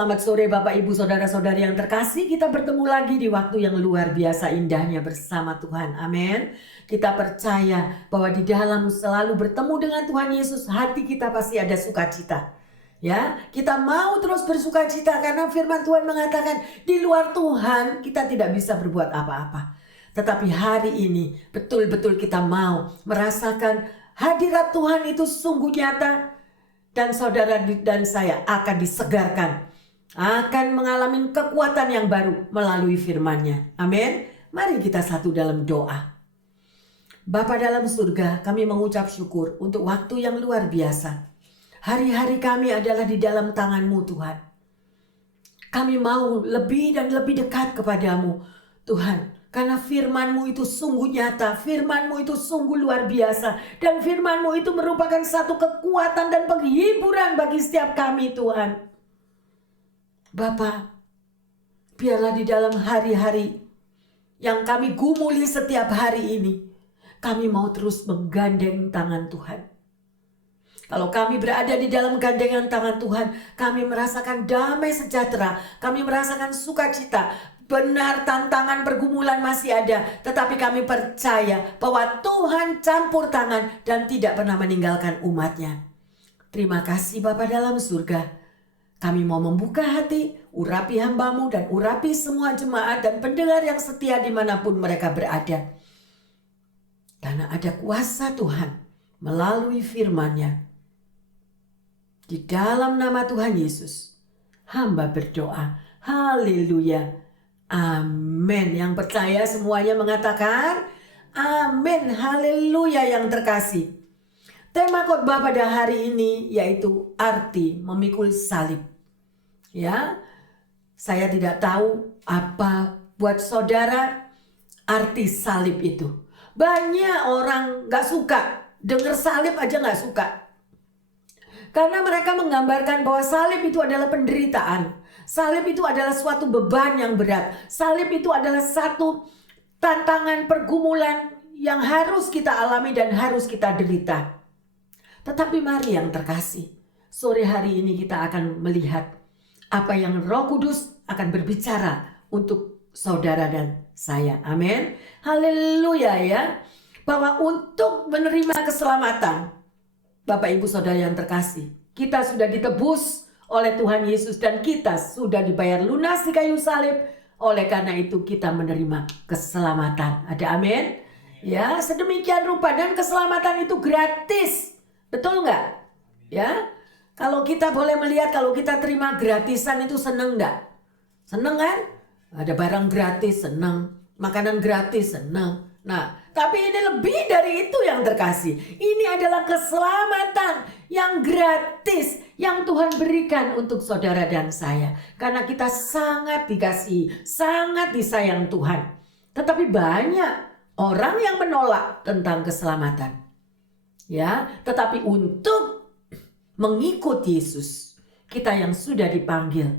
Selamat sore Bapak Ibu Saudara-saudari yang terkasih. Kita bertemu lagi di waktu yang luar biasa indahnya bersama Tuhan. Amin. Kita percaya bahwa di dalam selalu bertemu dengan Tuhan Yesus, hati kita pasti ada sukacita. Ya, kita mau terus bersukacita karena firman Tuhan mengatakan di luar Tuhan kita tidak bisa berbuat apa-apa. Tetapi hari ini betul-betul kita mau merasakan hadirat Tuhan itu sungguh nyata. Dan saudara dan saya akan disegarkan, akan mengalami kekuatan yang baru melalui firman-Nya. Amin. Mari kita satu dalam doa. Bapa dalam surga, kami mengucap syukur untuk waktu yang luar biasa. Hari-hari kami adalah di dalam tangan-Mu Tuhan. Kami mau lebih dan lebih dekat kepadamu Tuhan. Karena firman-Mu itu sungguh nyata, firman-Mu itu sungguh luar biasa. Dan firman-Mu itu merupakan satu kekuatan dan penghiburan bagi setiap kami Tuhan. Bapa, biarlah di dalam hari-hari yang kami gumuli setiap hari ini, kami mau terus menggandeng tangan Tuhan. Kalau kami berada di dalam gandengan tangan Tuhan, kami merasakan damai sejahtera, kami merasakan sukacita. Benar, tantangan pergumulan masih ada, tetapi kami percaya bahwa Tuhan campur tangan dan tidak pernah meninggalkan umat-Nya. Terima kasih Bapa dalam surga. Kami mau membuka hati, urapi hamba-Mu dan urapi semua jemaat dan pendengar yang setia dimanapun mereka berada. Karena ada kuasa Tuhan melalui firman-Nya. Di dalam nama Tuhan Yesus, hamba berdoa. Haleluya. Amin. Yang percaya semuanya mengatakan amin. Haleluya yang terkasih. Tema khotbah pada hari ini yaitu arti memikul salib. Ya, saya tidak tahu apa buat saudara arti salib itu. Banyak orang gak suka, dengar salib aja gak suka. Karena mereka menggambarkan bahwa salib itu adalah penderitaan. Salib itu adalah suatu beban yang berat. Salib itu adalah satu tantangan pergumulan yang harus kita alami dan harus kita derita. Tetapi mari yang terkasih, sore hari ini kita akan melihat apa yang Roh Kudus akan berbicara untuk saudara dan saya. Amin. Haleluya ya. Bahwa untuk menerima keselamatan, Bapak Ibu Saudara yang terkasih, kita sudah ditebus oleh Tuhan Yesus dan kita sudah dibayar lunas di kayu salib. Oleh karena itu kita menerima keselamatan. Ada amin? Ya, sedemikian rupa dan keselamatan itu gratis. Betul nggak? Ya, kalau kita boleh melihat, kalau kita terima gratisan itu seneng nggak? Seneng kan? Ada barang gratis seneng, makanan gratis seneng. Nah, tapi ini lebih dari itu yang terkasih. Ini adalah keselamatan yang gratis yang Tuhan berikan untuk saudara dan saya. Karena kita sangat dikasihi, sangat disayang Tuhan. Tetapi banyak orang yang menolak tentang keselamatan. Ya, tetapi untuk mengikut Yesus, kita yang sudah dipanggil,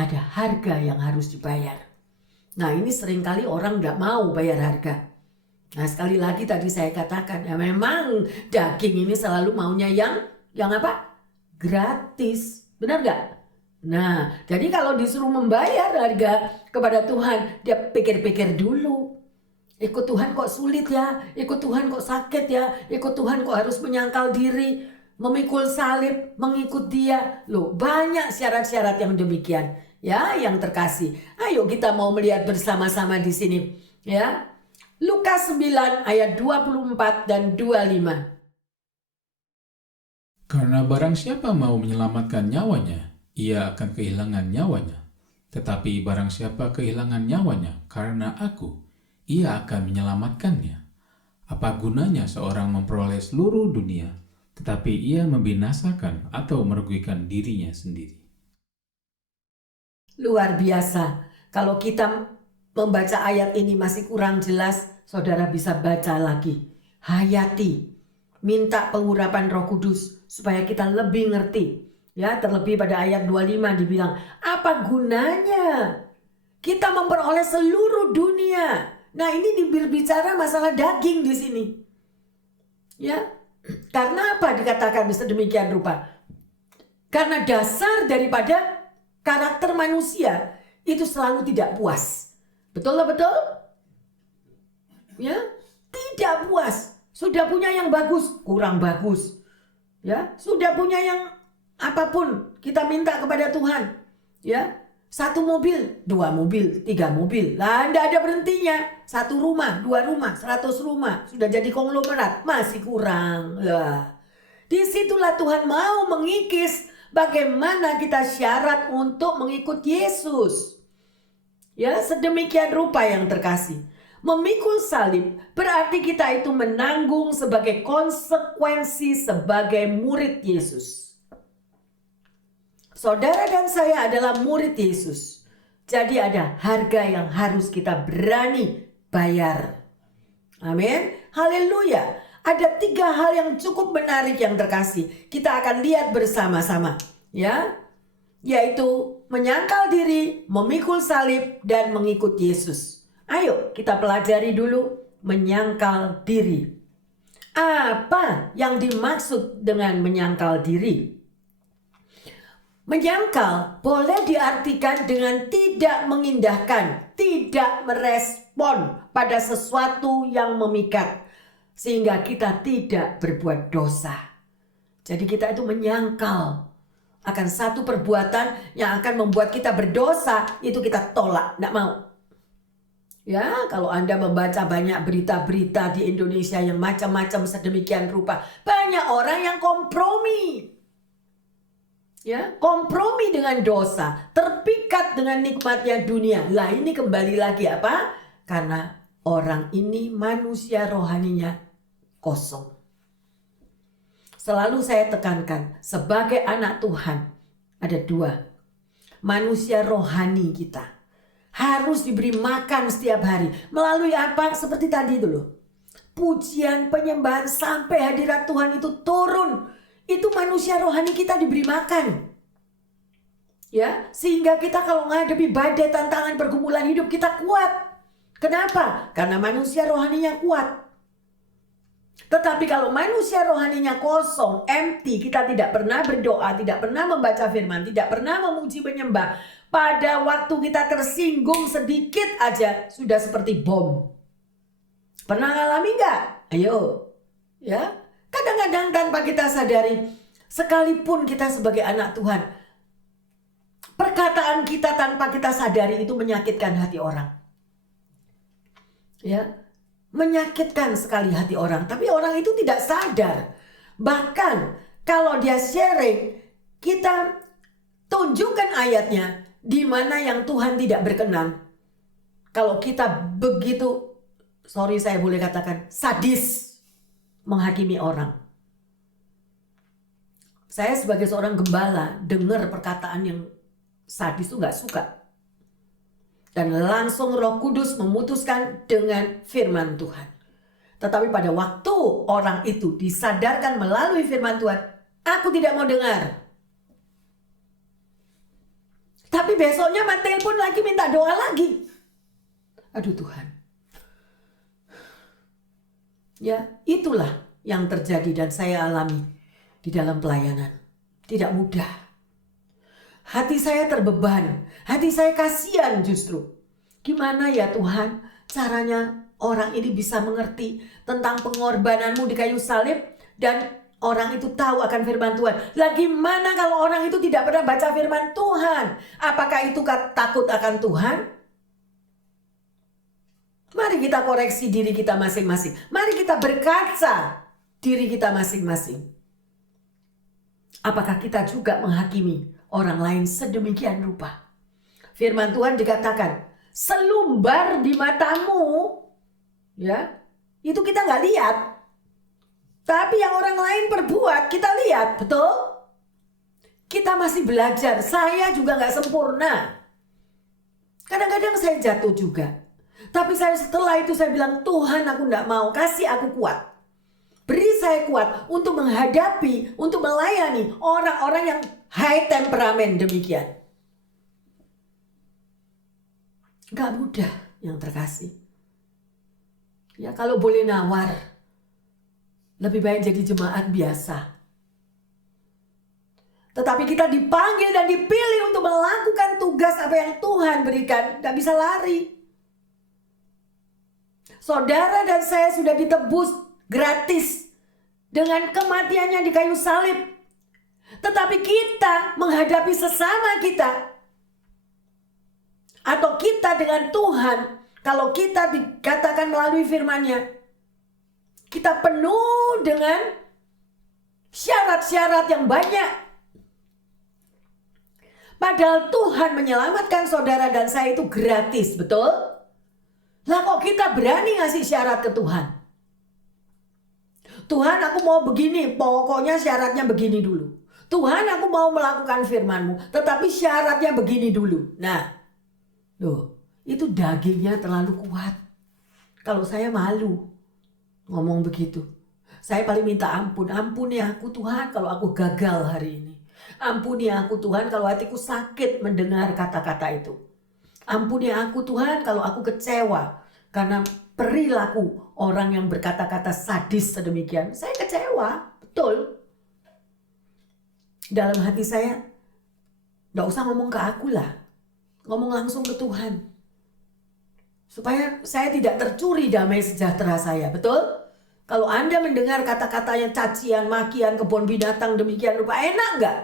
ada harga yang harus dibayar. Nah, ini seringkali orang nggak mau bayar harga. Nah, sekali lagi tadi saya katakan, ya memang daging ini selalu maunya yang apa? Gratis. Benar gak? Nah, jadi kalau disuruh membayar harga kepada Tuhan, dia pikir-pikir dulu. Ikut Tuhan kok sulit ya? Ikut Tuhan kok sakit ya? Ikut Tuhan kok harus menyangkal diri, memikul salib, mengikut Dia. Loh, banyak syarat-syarat yang demikian. Ya, yang terkasih. Ayo kita mau melihat bersama-sama di sini. Ya. Lukas 9 ayat 24 dan 25. Karena barang siapa mau menyelamatkan nyawanya, ia akan kehilangan nyawanya. Tetapi barang siapa kehilangan nyawanya karena aku, ia akan menyelamatkannya. Apa gunanya seorang memperoleh seluruh dunia, tetapi ia membinasakan atau merugikan dirinya sendiri? Luar biasa. Kalau kita membaca ayat ini masih kurang jelas, saudara bisa baca lagi. Hayati, minta pengurapan Roh Kudus supaya kita lebih ngerti. Ya, terlebih pada ayat 25 dibilang, apa gunanya kita memperoleh seluruh dunia? Nah, ini berbicara masalah daging di sini. Ya, karena apa dikatakan sedemikian rupa? Karena dasar daripada karakter manusia itu selalu tidak puas. Betul lah, betul? Ya, tidak puas. Sudah punya yang bagus, kurang bagus. Ya, sudah punya yang apapun kita minta kepada Tuhan. Ya, 1 mobil, 2 mobil, 3 mobil. Lah, tidak ada berhentinya. 1 rumah, 2 rumah, 100 rumah. Sudah jadi konglomerat, masih kurang. Lah, disitulah Tuhan mau mengikis bagaimana kita syarat untuk mengikut Yesus. Ya, sedemikian rupa yang terkasih. Memikul salib berarti kita itu menanggung sebagai konsekuensi sebagai murid Yesus. Saudara dan saya adalah murid Yesus. Jadi ada harga yang harus kita berani bayar. Amin. Haleluya. Ada 3 hal yang cukup menarik yang terkasih. Kita akan lihat bersama-sama. Ya. Yaitu menyangkal diri, memikul salib, dan mengikut Yesus. Ayo kita pelajari dulu menyangkal diri. Apa yang dimaksud dengan menyangkal diri? Menyangkal boleh diartikan dengan tidak mengindahkan, tidak merespon pada sesuatu yang memikat, sehingga kita tidak berbuat dosa. Jadi kita itu menyangkal akan satu perbuatan yang akan membuat kita berdosa, itu kita tolak, tidak mau. Ya, kalau Anda membaca banyak berita-berita di Indonesia yang macam-macam sedemikian rupa, banyak orang yang kompromi. Ya, kompromi dengan dosa, terpikat dengan nikmatnya dunia. Lah, ini kembali lagi apa? Karena orang ini manusia rohaninya kosong. Selalu saya tekankan, sebagai anak Tuhan ada 2. Manusia rohani kita harus diberi makan setiap hari. Melalui apa? Seperti tadi itu loh. Pujian, penyembahan sampai hadirat Tuhan itu turun. Itu manusia rohani kita diberi makan. Ya, sehingga kita kalau menghadapi badai, tantangan, pergumulan hidup kita kuat. Kenapa? Karena manusia rohaninya kuat. Tetapi kalau manusia rohaninya kosong, empty, kita tidak pernah berdoa, tidak pernah membaca firman, tidak pernah memuji menyembah. Pada waktu kita tersinggung sedikit aja sudah seperti bom. Pernah ngalami nggak? Ayo, ya. Kadang-kadang tanpa kita sadari, sekalipun kita sebagai anak Tuhan, perkataan kita tanpa kita sadari itu menyakitkan hati orang. Ya, menyakitkan sekali hati orang. Tapi orang itu tidak sadar. Bahkan kalau dia sharing, kita tunjukkan ayatnya di mana yang Tuhan tidak berkenan. Kalau kita begitu, sorry saya boleh katakan, sadis menghakimi orang. Saya sebagai seorang gembala dengar perkataan yang sadis itu gak suka. Dan langsung Roh Kudus memutuskan dengan firman Tuhan. Tetapi pada waktu orang itu disadarkan melalui firman Tuhan, aku tidak mau dengar. Tapi besoknya telepon lagi, minta doa lagi. Aduh Tuhan. Ya, itulah yang terjadi dan saya alami di dalam pelayanan. Tidak mudah. Hati saya terbeban, hati saya kasihan justru. Gimana ya Tuhan caranya orang ini bisa mengerti tentang pengorbananmu di kayu salib dan orang itu tahu akan firman Tuhan. Lah gimana kalau orang itu tidak pernah baca firman Tuhan? Apakah itu takut akan Tuhan? Mari kita koreksi diri kita masing-masing. Mari kita berkaca diri kita masing-masing. Apakah kita juga menghakimi orang lain sedemikian rupa? Firman Tuhan dikatakan, selumbar di matamu, ya, itu kita nggak lihat. Tapi yang orang lain perbuat, kita lihat, betul? Kita masih belajar, saya juga nggak sempurna. Kadang-kadang saya jatuh juga. Tapi setelah itu saya bilang, Tuhan aku nggak mau, kasih aku kuat. Beri saya kuat untuk menghadapi, untuk melayani orang-orang yang high temperamen demikian. Gak mudah yang terkasih. Ya kalau boleh nawar, lebih baik jadi jemaat biasa. Tetapi kita dipanggil dan dipilih untuk melakukan tugas apa yang Tuhan berikan. Gak bisa lari. Saudara dan saya sudah ditebus gratis dengan kematiannya di kayu salib. Tetapi kita menghadapi sesama kita, atau kita dengan Tuhan, kalau kita dikatakan melalui firman-Nya, kita penuh dengan syarat-syarat yang banyak. Padahal Tuhan menyelamatkan saudara dan saya itu gratis, betul? Lah kok kita berani ngasih syarat ke Tuhan? Tuhan, aku mau begini, pokoknya syaratnya begini dulu. Tuhan, aku mau melakukan firman-Mu, tetapi syaratnya begini dulu. Nah, loh, itu dagingnya terlalu kuat. Kalau saya malu ngomong begitu. Saya paling minta ampun. Ampuni aku Tuhan kalau aku gagal hari ini. Ampuni aku Tuhan kalau hatiku sakit mendengar kata-kata itu. Ampuni aku Tuhan kalau aku kecewa karena perilaku orang yang berkata-kata sadis sedemikian. Saya kecewa, betul. Dalam hati saya, gak usah ngomong ke aku lah. Ngomong langsung ke Tuhan. Supaya saya tidak tercuri damai sejahtera saya, betul? Kalau Anda mendengar kata-kata yang cacian, makian, kebun binatang demikian rupa, enak gak?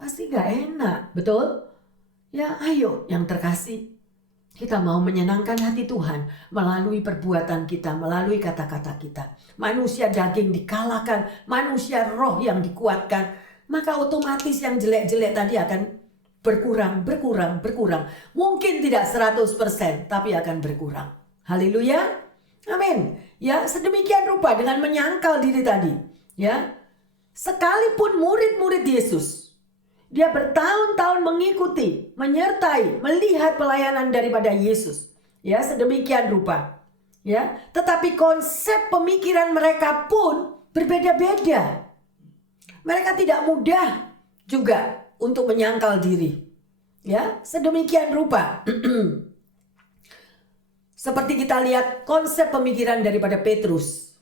Pasti gak enak, betul? Ya ayo yang terkasih, kita mau menyenangkan hati Tuhan melalui perbuatan kita, melalui kata-kata kita. Manusia daging dikalahkan, manusia roh yang dikuatkan. Maka otomatis yang jelek-jelek tadi akan berkurang. Mungkin tidak 100%, tapi akan berkurang. Haleluya. Amin. Ya, sedemikian rupa dengan menyangkal diri tadi. Ya, sekalipun murid-murid Yesus, dia bertahun-tahun mengikuti, menyertai, melihat pelayanan daripada Yesus. Ya, sedemikian rupa. Ya, tetapi konsep pemikiran mereka pun berbeda-beda. Mereka tidak mudah juga untuk menyangkal diri. Ya, sedemikian rupa. Seperti kita lihat konsep pemikiran daripada Petrus.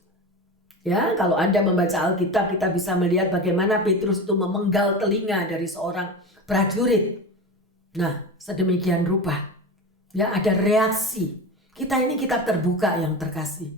Ya, kalau Anda membaca Alkitab, kita bisa melihat bagaimana Petrus itu memenggal telinga dari seorang prajurit. Nah, sedemikian rupa. Ya, ada reaksi. Kita ini kitab terbuka yang terkasih.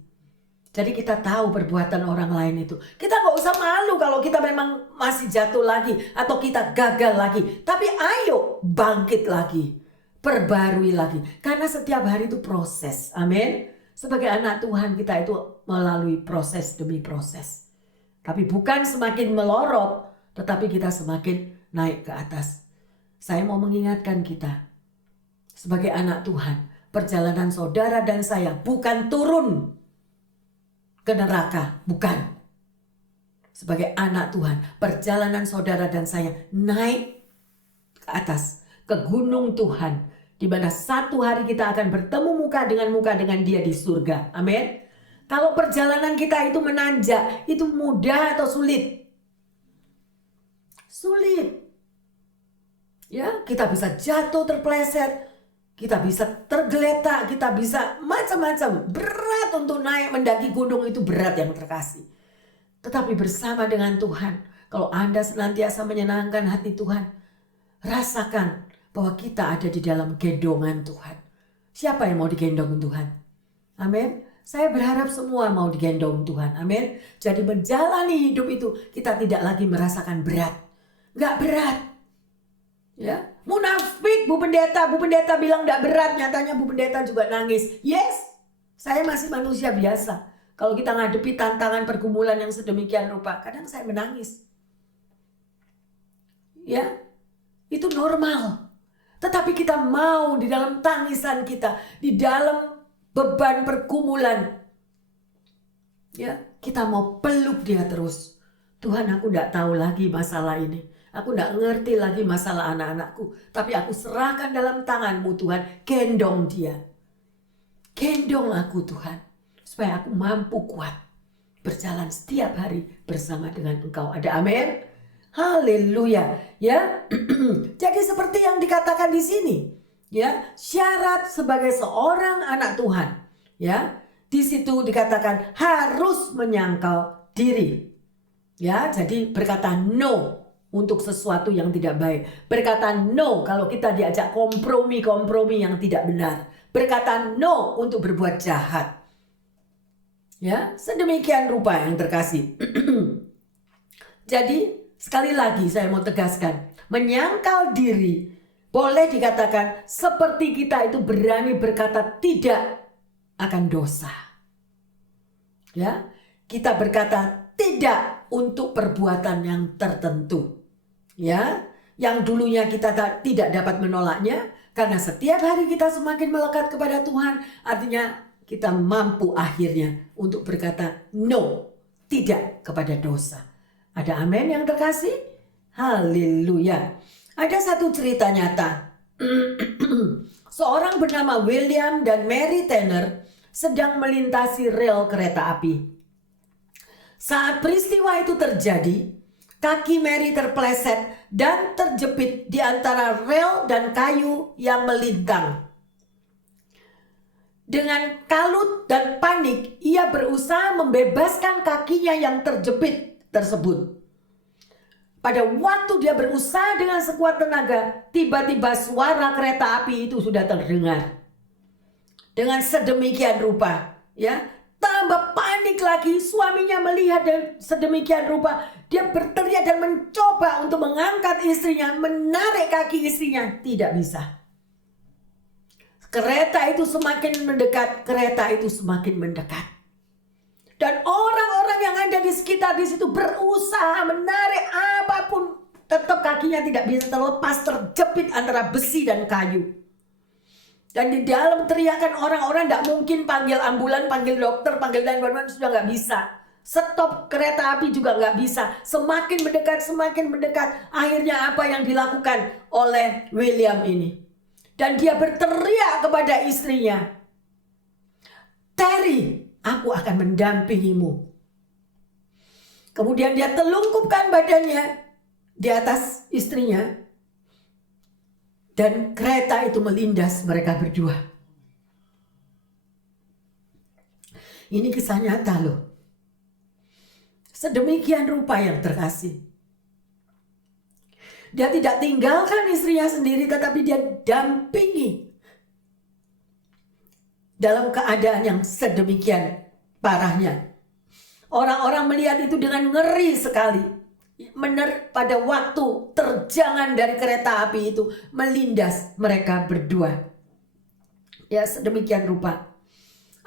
Jadi kita tahu perbuatan orang lain itu. Kita gak usah malu kalau kita memang masih jatuh lagi atau kita gagal lagi. Tapi ayo bangkit lagi, perbarui lagi. Karena setiap hari itu proses. Amin. Sebagai anak Tuhan kita itu melalui proses demi proses. Tapi bukan semakin melorot, tetapi kita semakin naik ke atas. Saya mau mengingatkan kita, sebagai anak Tuhan, perjalanan saudara dan saya bukan turun ke neraka, bukan. Sebagai anak Tuhan, perjalanan saudara dan saya naik ke atas, ke gunung Tuhan, di mana satu hari kita akan bertemu muka dengan dia di surga. Amin. Kalau perjalanan kita itu menanjak, itu mudah atau sulit? Sulit. Ya, kita bisa jatuh terpeleset, kita bisa tergeletak, kita bisa macam-macam. Berat untuk naik mendaki gunung, itu berat yang terkasih. Tetapi bersama dengan Tuhan, kalau Anda senantiasa menyenangkan hati Tuhan, rasakan bahwa kita ada di dalam gendongan Tuhan. Siapa yang mau digendong Tuhan? Amin. Saya berharap semua mau digendong Tuhan. Amin. Jadi menjalani hidup itu kita tidak lagi merasakan berat. Gak berat. Ya, munafik Bu Pendeta bilang gak berat, nyatanya Bu Pendeta juga nangis. Yes, saya masih manusia biasa. Kalau kita ngadepi tantangan pergumulan yang sedemikian rupa, kadang saya menangis. Ya, itu normal. Tetapi kita mau di dalam tangisan kita, di dalam beban pergumulan, ya, kita mau peluk dia terus. Tuhan, aku gak tahu lagi masalah ini. Aku gak ngerti lagi masalah anak-anakku. Tapi aku serahkan dalam tangan-Mu Tuhan. Gendong dia. Gendong aku Tuhan. Supaya aku mampu kuat berjalan setiap hari bersama dengan Engkau. Ada amin? Haleluya. Ya. Jadi seperti yang dikatakan di sini. Ya. Syarat sebagai seorang anak Tuhan. Ya. Di situ dikatakan harus menyangkal diri. Ya. Jadi berkata no untuk sesuatu yang tidak baik. Berkata no kalau kita diajak kompromi-kompromi yang tidak benar. Berkata no untuk berbuat jahat. Ya, sedemikian rupa yang terkasih. Jadi sekali lagi saya mau tegaskan, menyangkal diri boleh dikatakan seperti kita itu berani berkata tidak akan dosa. Ya, kita berkata tidak untuk perbuatan yang tertentu. Ya, yang dulunya kita tidak dapat menolaknya karena setiap hari kita semakin melekat kepada Tuhan, artinya kita mampu akhirnya untuk berkata no, tidak kepada dosa. Ada amin yang terkasih? Haleluya. Ada satu cerita nyata. Seorang bernama William dan Mary Tanner sedang melintasi rel kereta api. Saat peristiwa itu terjadi, kaki Mary terpeleset dan terjepit di antara rel dan kayu yang melintang. Dengan kalut dan panik, ia berusaha membebaskan kakinya yang terjepit tersebut. Pada waktu dia berusaha dengan sekuat tenaga, tiba-tiba suara kereta api itu sudah terdengar. Dengan sedemikian rupa, ya, tambah panik lagi. Suaminya melihat dan sedemikian rupa, dia berteriak dan mencoba untuk mengangkat istrinya, menarik kaki istrinya, tidak bisa. Kereta itu semakin mendekat, kereta itu semakin mendekat. Dan orang-orang yang ada di sekitar di situ berusaha menarik apapun, tetap kakinya tidak bisa terlepas, terjepit antara besi dan kayu. Dan di dalam teriakan orang-orang tidak mungkin panggil ambulan, panggil dokter, panggil 911, sudah nggak bisa. Stop kereta api juga nggak bisa. Semakin mendekat, semakin mendekat. Akhirnya apa yang dilakukan oleh William ini? Dan dia berteriak kepada istrinya, Terry, aku akan mendampingimu. Kemudian dia telungkupkan badannya di atas istrinya. Dan kereta itu melindas mereka berdua. Ini kisah nyata loh. Sedemikian rupa yang terkasih. Dia tidak tinggalkan istrinya sendiri, tetapi dia dampingi. Dalam keadaan yang sedemikian parahnya. Orang-orang melihat itu dengan ngeri sekali. Pada waktu terjangan dari kereta api itu melindas mereka berdua. Ya, sedemikian rupa.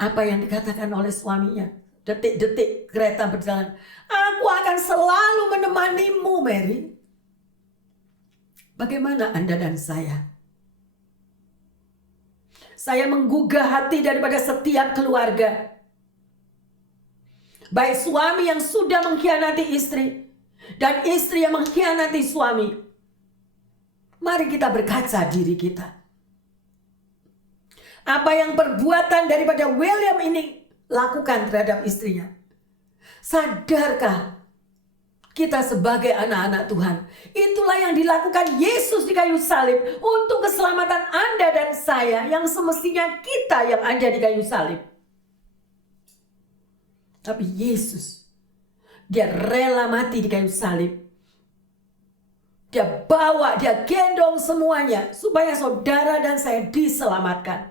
Apa yang dikatakan oleh suaminya. Detik-detik kereta berjalan. Aku akan selalu menemanimu, Mary. Bagaimana Anda dan saya? Saya menggugah hati daripada setiap keluarga. Baik suami yang sudah mengkhianati istri dan istri yang mengkhianati suami. Mari kita berkaca diri kita. Apa yang perbuatan daripada William ini lakukan terhadap istrinya? Sadarkah kita sebagai anak-anak Tuhan, itulah yang dilakukan Yesus di kayu salib untuk keselamatan Anda dan saya, yang semestinya kita yang ada di kayu salib. Tapi Yesus, dia rela mati di kayu salib. Dia bawa, dia gendong semuanya supaya saudara dan saya diselamatkan.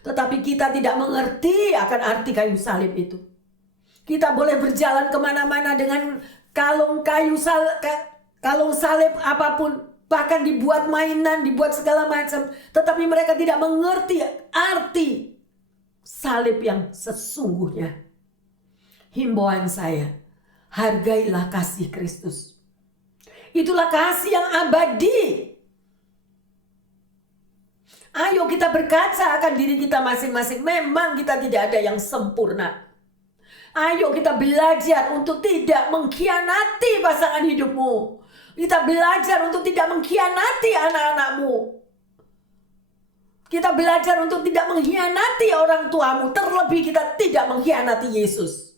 Tetapi kita tidak mengerti akan arti kayu salib itu. Kita boleh berjalan kemana-mana dengan kalung salib apapun. Bahkan dibuat mainan, dibuat segala macam. Tetapi mereka tidak mengerti arti salib yang sesungguhnya. Himbauan saya, hargailah kasih Kristus. Itulah kasih yang abadi. Ayo kita berkaca akan diri kita masing-masing. Memang kita tidak ada yang sempurna. Ayo kita belajar untuk tidak mengkhianati pasangan hidupmu. Kita belajar untuk tidak mengkhianati anak-anakmu. Kita belajar untuk tidak mengkhianati orang tuamu. Terlebih kita tidak mengkhianati Yesus.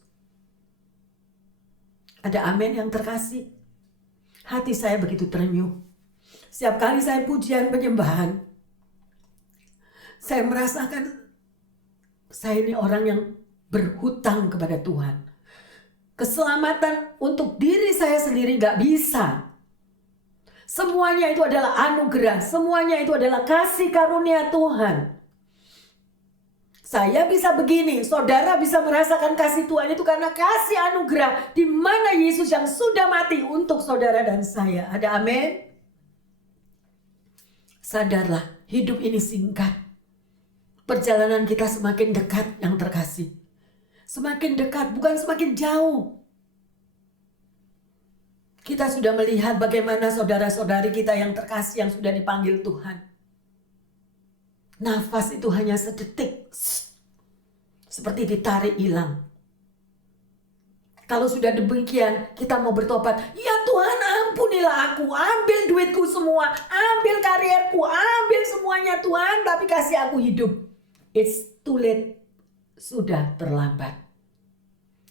Ada amin yang terkasih. Hati saya begitu terenyuh. Setiap kali saya pujian penyembahan, saya merasakan saya ini orang yang berhutang kepada Tuhan. keselamatan untuk diri saya sendiri gak bisa. Semuanya itu adalah anugerah, semuanya itu adalah kasih karunia Tuhan. Saya bisa begini, saudara bisa merasakan kasih Tuhan itu karena kasih anugerah di mana Yesus yang sudah mati untuk saudara dan saya. Ada amin? Sadarlah, hidup ini singkat. Perjalanan kita semakin dekat yang terkasih. Semakin dekat, bukan semakin jauh. Kita sudah melihat bagaimana saudara-saudari kita yang terkasih yang sudah dipanggil Tuhan. Nafas itu hanya sedetik. Seperti ditarik hilang. Kalau sudah demikian, kita mau bertobat. Ya Tuhan, ampunilah aku. Ambil duitku semua. Ambil karierku. Ambil semuanya Tuhan. Tapi kasih aku hidup. It's too late. Sudah terlambat.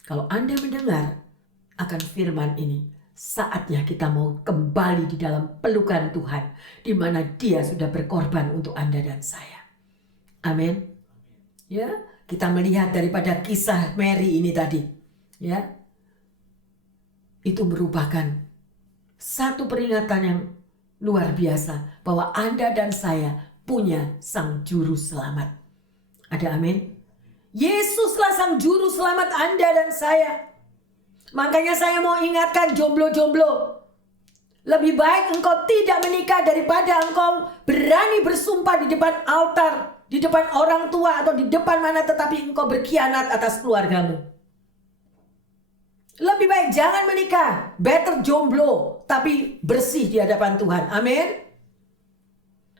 Kalau Anda mendengar akan firman ini, saatnya kita mau kembali di dalam pelukan Tuhan, di mana Dia sudah berkorban untuk Anda dan saya. Amin. Ya, kita melihat daripada kisah Mary ini tadi, ya, itu merupakan satu peringatan yang luar biasa bahwa Anda dan saya punya Sang Juru Selamat. Ada amin? Yesuslah Sang Juru Selamat Anda dan saya. Makanya saya mau ingatkan jomblo-jomblo. Lebih baik engkau tidak menikah daripada engkau berani bersumpah di depan altar, di depan orang tua atau di depan mana, tetapi engkau berkhianat atas keluargamu. Lebih baik jangan menikah, better jomblo tapi bersih di hadapan Tuhan. Amin.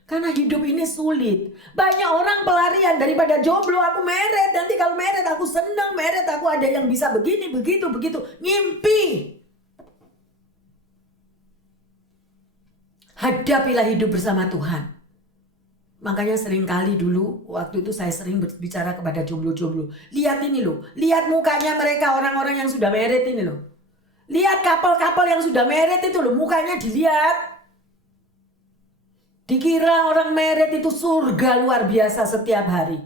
Karena hidup ini sulit. Banyak orang pelarian daripada jomblo. Aku meret, nanti kalau meret aku senang, meret aku ada yang bisa begini, begitu. Ngimpi. Hadapilah hidup bersama Tuhan. Makanya seringkali dulu, waktu itu saya sering berbicara kepada jomblo-jomblo. Lihat ini loh, lihat mukanya mereka orang-orang yang sudah meret ini loh. Lihat couple-couple yang sudah meret itu loh, mukanya dilihat. Dikira orang meret itu surga luar biasa setiap hari.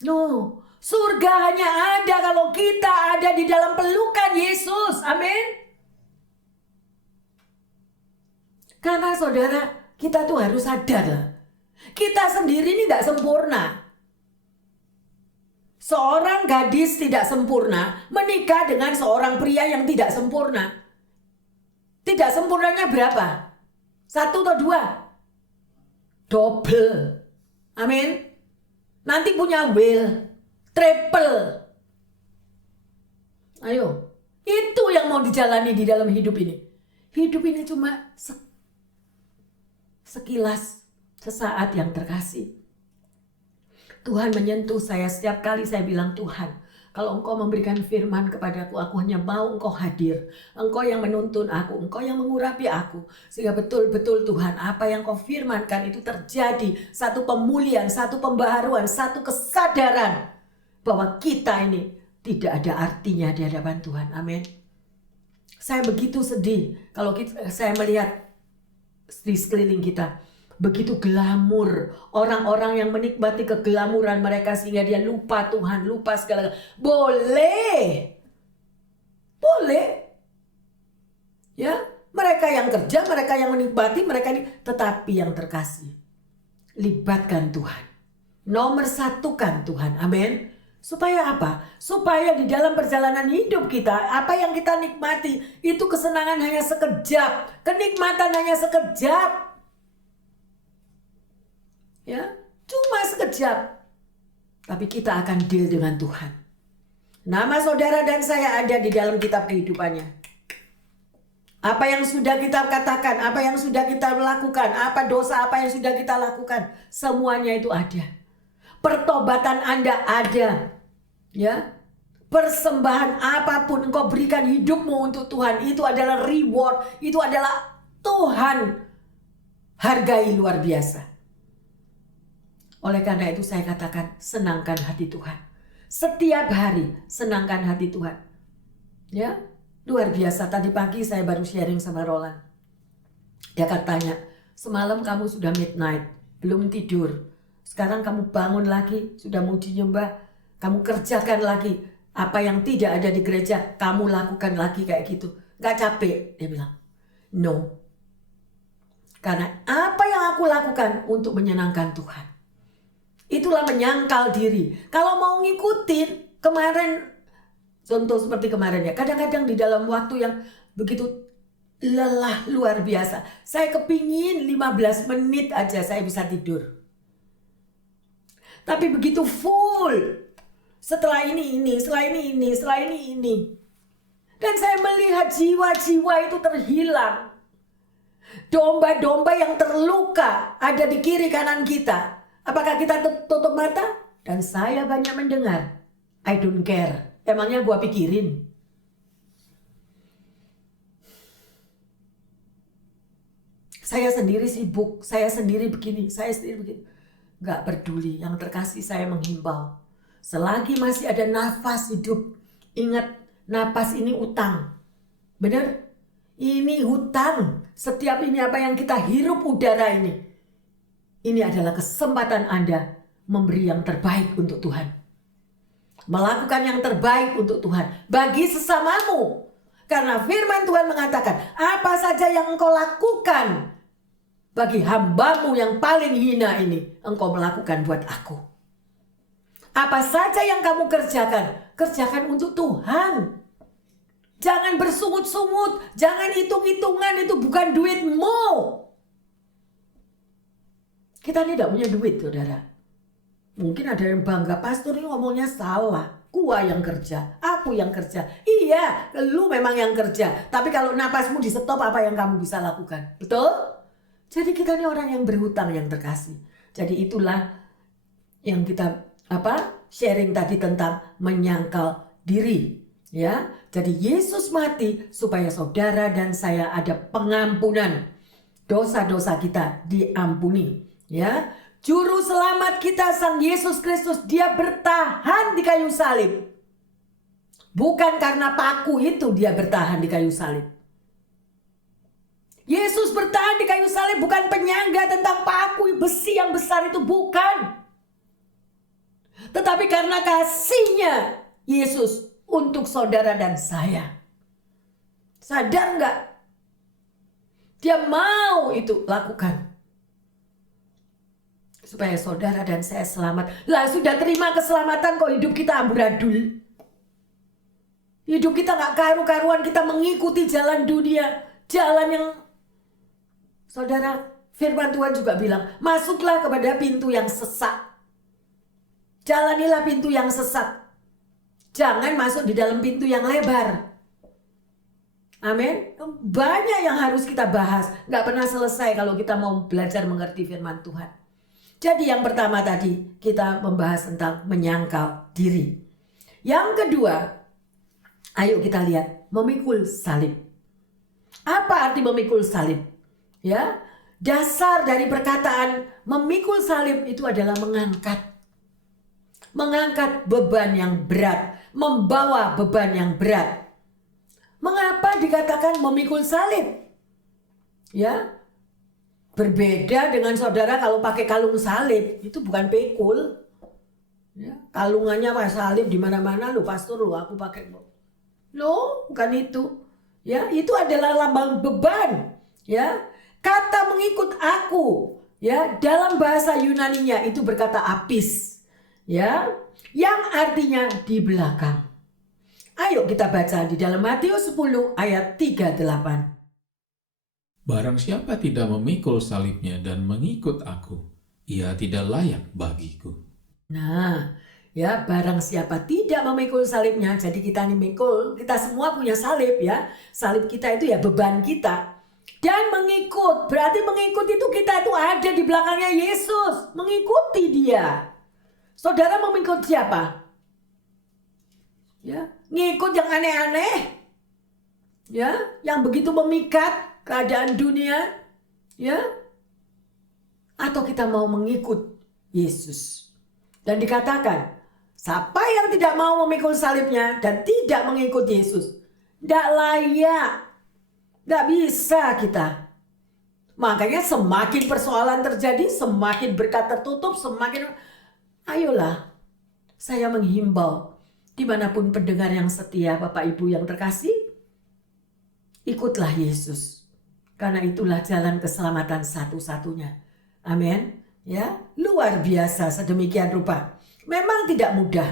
No, surga hanya ada kalau kita ada di dalam pelukan Yesus. Amin. Karena saudara, kita tuh harus sadar lah. Kita sendiri ini tidak sempurna. Seorang gadis tidak sempurna menikah dengan seorang pria yang tidak sempurna. Tidak sempurnanya berapa? 1 atau 2? Double. Amin. Nanti punya will, triple. Ayo. Itu yang mau dijalani di dalam hidup ini. Hidup ini cuma sekilas, sesaat yang terkasih. Tuhan menyentuh saya setiap kali saya bilang, Tuhan, kalau engkau memberikan firman kepadaku, aku hanya mau engkau hadir. Engkau yang menuntun aku, engkau yang mengurapi aku. Sehingga betul-betul Tuhan, apa yang kau firmankan itu terjadi. Satu pemulihan, satu pembaharuan, satu kesadaran bahwa kita ini tidak ada artinya di hadapan Tuhan. Amin. Saya begitu sedih kalau saya melihat di sekeliling kita. Begitu glamur, orang-orang yang menikmati keglamuran mereka sehingga dia lupa Tuhan, lupa segala. Boleh. Ya, mereka yang kerja, mereka yang menikmati, mereka ini, tetapi yang terkasih, libatkan Tuhan. Nomor satukan Tuhan. Amin. Supaya apa? Supaya di dalam perjalanan hidup kita, apa yang kita nikmati itu kesenangan hanya sekejap, kenikmatan hanya sekejap. Ya, cuma sekejap. Tapi kita akan deal dengan Tuhan. Nama saudara dan saya ada di dalam kitab kehidupannya. Apa yang sudah kita katakan, apa yang sudah kita lakukan, apa dosa apa yang sudah kita lakukan, semuanya itu ada. Pertobatan Anda ada. Ya. Persembahan apapun engkau berikan hidupmu untuk Tuhan, itu adalah reward, itu adalah Tuhan hargai luar biasa. Oleh karena itu saya katakan, senangkan hati Tuhan. Setiap hari senangkan hati Tuhan. Ya, luar biasa. Tadi pagi saya baru sharing sama Roland. Dia katanya, semalam kamu sudah midnight, belum tidur. Sekarang kamu bangun lagi, sudah muji nyembah. Kamu kerjakan lagi. Apa yang tidak ada di gereja, kamu lakukan lagi kayak gitu. Gak capek, dia bilang. No. Karena apa yang aku lakukan untuk menyenangkan Tuhan. Itulah menyangkal diri. Kalau mau ngikutin, kemarin, contoh seperti kemarin ya, kadang-kadang di dalam waktu yang begitu lelah luar biasa. Saya kepingin 15 menit aja saya bisa tidur. Tapi begitu full. Setelah ini, setelah ini. Dan saya melihat jiwa-jiwa itu terhilang. Domba-domba yang terluka ada di kiri kanan kita. Apakah kita tutup mata? Dan saya banyak mendengar. I don't care. Emangnya gua pikirin. Saya sendiri sibuk, saya sendiri begini, saya sendiri begini. Gak peduli, yang terkasih saya menghimbau. Selagi masih ada nafas hidup, ingat nafas ini utang. Benar? Ini hutang. Setiap ini apa yang kita hirup udara ini. Ini adalah kesempatan Anda memberi yang terbaik untuk Tuhan. Melakukan yang terbaik untuk Tuhan. Bagi sesamamu. Karena firman Tuhan mengatakan, apa saja yang engkau lakukan bagi hambamu yang paling hina ini, engkau melakukan buat aku. Apa saja yang kamu kerjakan, kerjakan untuk Tuhan. Jangan bersungut-sungut, jangan hitung-hitungan, itu bukan duitmu. Kita tidak punya duit, saudara. Mungkin ada yang bangga, pastor ini ngomongnya salah. Gua yang kerja, aku yang kerja. Iya, lu memang yang kerja. Tapi kalau napasmu di stop, apa yang kamu bisa lakukan? Betul? Jadi kita ini orang yang berhutang yang terkasih. Jadi itulah yang kita sharing tadi tentang menyangkal diri. Ya, jadi Yesus mati supaya saudara dan saya ada pengampunan. Dosa-dosa kita diampuni. Ya, juru selamat kita Sang Yesus Kristus, dia bertahan di kayu salib. Bukan karena paku itu dia bertahan di kayu salib. Yesus bertahan di kayu salib bukan penyangga tentang paku besi yang besar itu, bukan. Tetapi karena kasihnya Yesus untuk saudara dan saya. Sadar nggak? Dia mau itu lakukan. Supaya saudara dan saya selamat. Lah sudah terima keselamatan kok hidup kita amburadul. Hidup kita nggak karu-karuan, kita mengikuti jalan dunia. Jalan yang, saudara, firman Tuhan juga bilang, masuklah kepada pintu yang sesak. Jalanilah pintu yang sesak. Jangan masuk di dalam pintu yang lebar. Amin. Banyak yang harus kita bahas. Gak pernah selesai kalau kita mau belajar mengerti firman Tuhan. Jadi yang pertama tadi kita membahas tentang menyangkal diri. Yang kedua, ayo kita lihat memikul salib. Apa arti memikul salib? Ya, dasar dari perkataan memikul salib itu adalah mengangkat beban yang berat, membawa beban yang berat. Mengapa dikatakan memikul salib? Ya, berbeda dengan saudara kalau pakai kalung salib, itu bukan pikul. Ya, kalungannya pakai salib di mana-mana, lo pastor lo, aku pakai. Lo, bukan itu. Ya, itu adalah lambang beban. Ya, kata mengikut aku, ya, dalam bahasa Yunaninya itu berkata apis. Ya, yang artinya di belakang. Ayo kita baca di dalam Matius 10 ayat 38. Barang siapa tidak memikul salibnya dan mengikut aku, ia tidak layak bagiku. Nah, ya, barang siapa tidak memikul salibnya, jadi kita nih mikul, kita semua punya salib ya. Salib kita itu ya beban kita. Dan mengikut, berarti mengikut itu kita itu ada di belakangnya Yesus, mengikuti dia. Saudara mengikut siapa? Ya, ngikut yang aneh-aneh. Ya, yang begitu memikat keadaan dunia, ya. Atau kita mau mengikut Yesus. Dan dikatakan, siapa yang tidak mau memikul salibnya dan tidak mengikut Yesus, tidak layak. Tidak bisa kita. Makanya semakin persoalan terjadi, semakin berkat tertutup, semakin... Ayolah, saya menghimbau. Dimanapun pendengar yang setia, Bapak Ibu yang terkasih, ikutlah Yesus. Karena itulah jalan keselamatan satu-satunya. Amin. Ya, luar biasa sedemikian rupa. Memang tidak mudah.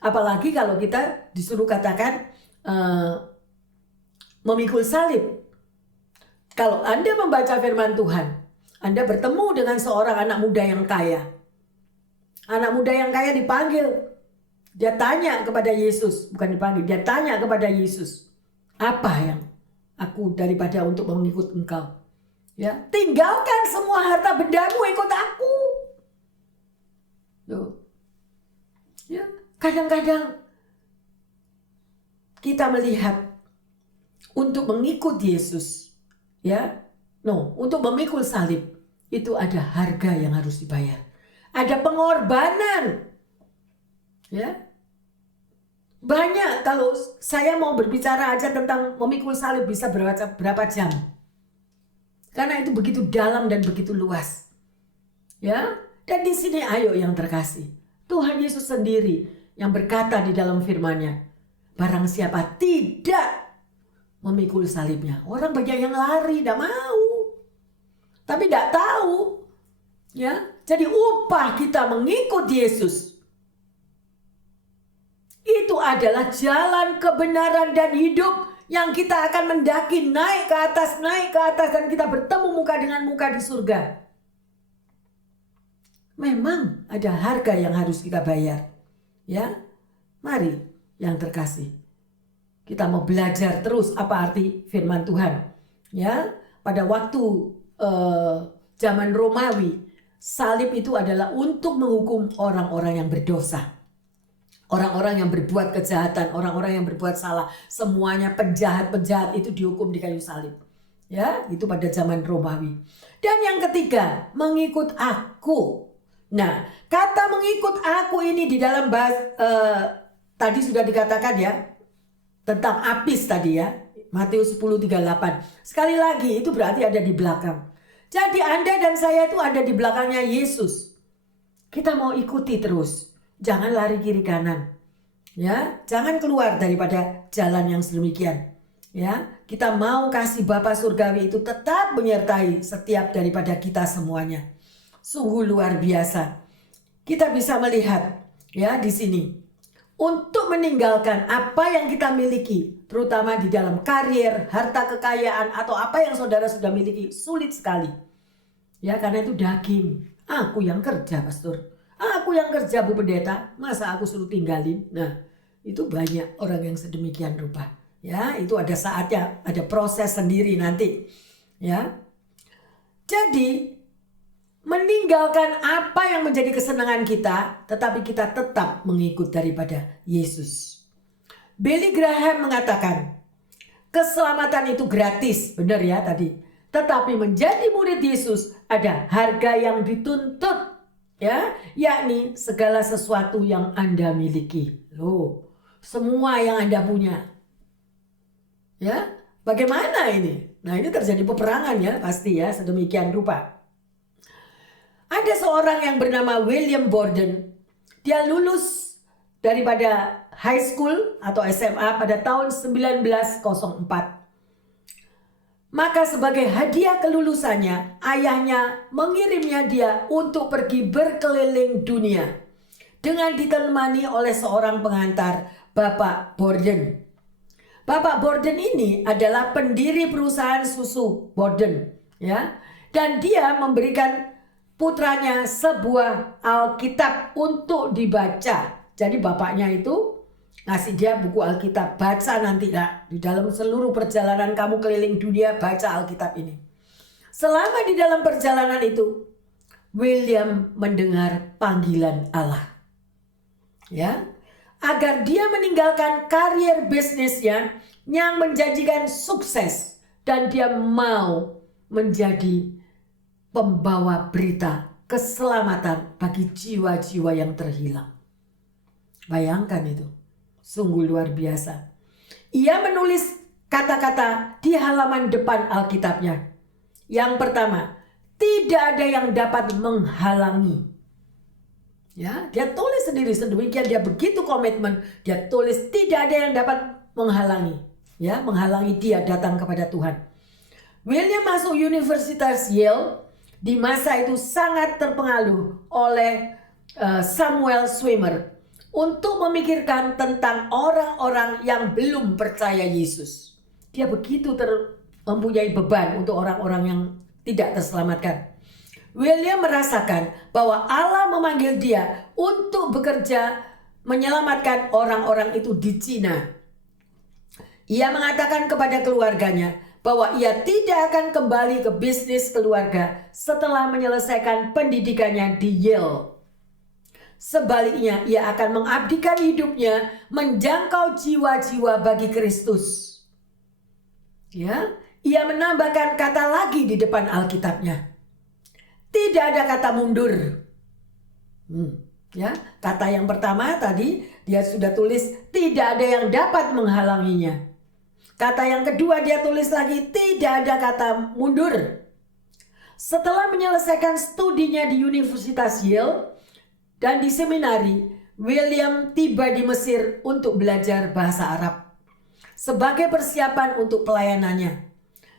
Apalagi kalau kita disuruh katakan memikul salib. Kalau Anda membaca firman Tuhan, Anda bertemu dengan seorang anak muda yang kaya. Anak muda yang kaya dipanggil. Dia tanya kepada Yesus, bukan dipanggil, dia tanya kepada Yesus, apa yang aku daripada untuk mengikut engkau? Ya, tinggalkan semua harta bendamu, ikut aku. Loh. Ya, kadang-kadang kita melihat untuk mengikut Yesus, ya, untuk memikul salib itu ada harga yang harus dibayar, ada pengorbanan, ya. Banyak, kalau saya mau berbicara aja tentang memikul salib bisa berapa jam. Karena itu begitu dalam dan begitu luas. Ya, dan di sini ayo yang terkasih, Tuhan Yesus sendiri yang berkata di dalam firman-Nya, barang siapa tidak memikul salibnya. Orang banyak yang lari, tidak mau. Tapi tidak tahu. Ya, jadi upah kita mengikut Yesus itu adalah jalan kebenaran dan hidup yang kita akan mendaki naik ke atas dan kita bertemu muka dengan muka di surga. Memang ada harga yang harus kita bayar. Ya, mari yang terkasih, kita mau belajar terus apa arti firman Tuhan. Ya, pada waktu zaman Romawi, salib itu adalah untuk menghukum orang-orang yang berdosa. Orang-orang yang berbuat kejahatan, orang-orang yang berbuat salah, semuanya penjahat-penjahat itu dihukum di kayu salib. Ya, itu pada zaman Romawi. Dan yang ketiga, mengikut aku. Nah, kata mengikut aku ini di dalam tadi sudah dikatakan ya, tentang apis tadi ya, Matius 10:38. Sekali lagi itu berarti ada di belakang. Jadi Anda dan saya itu ada di belakangnya Yesus. Kita mau ikuti terus. Jangan lari kiri kanan. Ya, jangan keluar daripada jalan yang sedemikian. Ya, kita mau kasih Bapa Surgawi itu tetap menyertai setiap daripada kita semuanya. Sungguh luar biasa. Kita bisa melihat ya di sini untuk meninggalkan apa yang kita miliki, terutama di dalam karir, harta kekayaan atau apa yang saudara sudah miliki, sulit sekali. Ya, karena itu daging. Aku yang kerja, pastor. Aku yang kerja, Bu Pendeta, masa aku suruh tinggalin? Nah, itu banyak orang yang sedemikian rupa. Ya, itu ada saatnya, ada proses sendiri nanti. Ya. Jadi, meninggalkan apa yang menjadi kesenangan kita, tetapi kita tetap mengikut daripada Yesus. Billy Graham mengatakan, keselamatan itu gratis, benar ya tadi. Tetapi menjadi murid Yesus ada harga yang dituntut. Ya, yakni segala sesuatu yang Anda miliki. Loh, semua yang Anda punya. Ya, bagaimana ini? Nah, ini terjadi peperangan ya, pasti ya, sedemikian rupa. Ada seorang yang bernama William Borden. Dia lulus daripada high school atau SMA pada tahun 1904. Maka sebagai hadiah kelulusannya, ayahnya mengirimnya dia untuk pergi berkeliling dunia dengan ditemani oleh seorang pengantar, Bapak Borden. Bapak Borden ini adalah pendiri perusahaan susu Borden, ya, dan dia memberikan putranya sebuah Alkitab untuk dibaca. Jadi bapaknya itu ngasih dia buku Alkitab, baca nanti di dalam seluruh perjalanan kamu keliling dunia, baca Alkitab ini. Selama di dalam perjalanan itu, William mendengar panggilan Allah. Ya, agar dia meninggalkan karier bisnisnya yang menjanjikan sukses dan dia mau menjadi pembawa berita keselamatan bagi jiwa-jiwa yang terhilang. Bayangkan itu. Sungguh luar biasa. Ia menulis kata-kata di halaman depan Alkitabnya. Yang pertama, tidak ada yang dapat menghalangi. Ya, dia tulis sendiri sedemikian, dia begitu komitmen, dia tulis tidak ada yang dapat menghalangi, ya, menghalangi dia datang kepada Tuhan. William masuk Universitas Yale di masa itu sangat terpengaruh oleh Samuel Swimmer untuk memikirkan tentang orang-orang yang belum percaya Yesus. Dia begitu mempunyai beban untuk orang-orang yang tidak terselamatkan. William merasakan bahwa Allah memanggil dia untuk bekerja menyelamatkan orang-orang itu di Cina. Ia mengatakan kepada keluarganya bahwa ia tidak akan kembali ke bisnis keluarga setelah menyelesaikan pendidikannya di Yale. Sebaliknya, ia akan mengabdikan hidupnya menjangkau jiwa-jiwa bagi Kristus. Ya, ia menambahkan kata lagi di depan Alkitabnya. Tidak ada kata mundur. Ya, kata yang pertama tadi dia sudah tulis tidak ada yang dapat menghalanginya. Kata yang kedua dia tulis lagi tidak ada kata mundur. Setelah menyelesaikan studinya di Universitas Yale dan di seminari, William tiba di Mesir untuk belajar bahasa Arab sebagai persiapan untuk pelayanannya.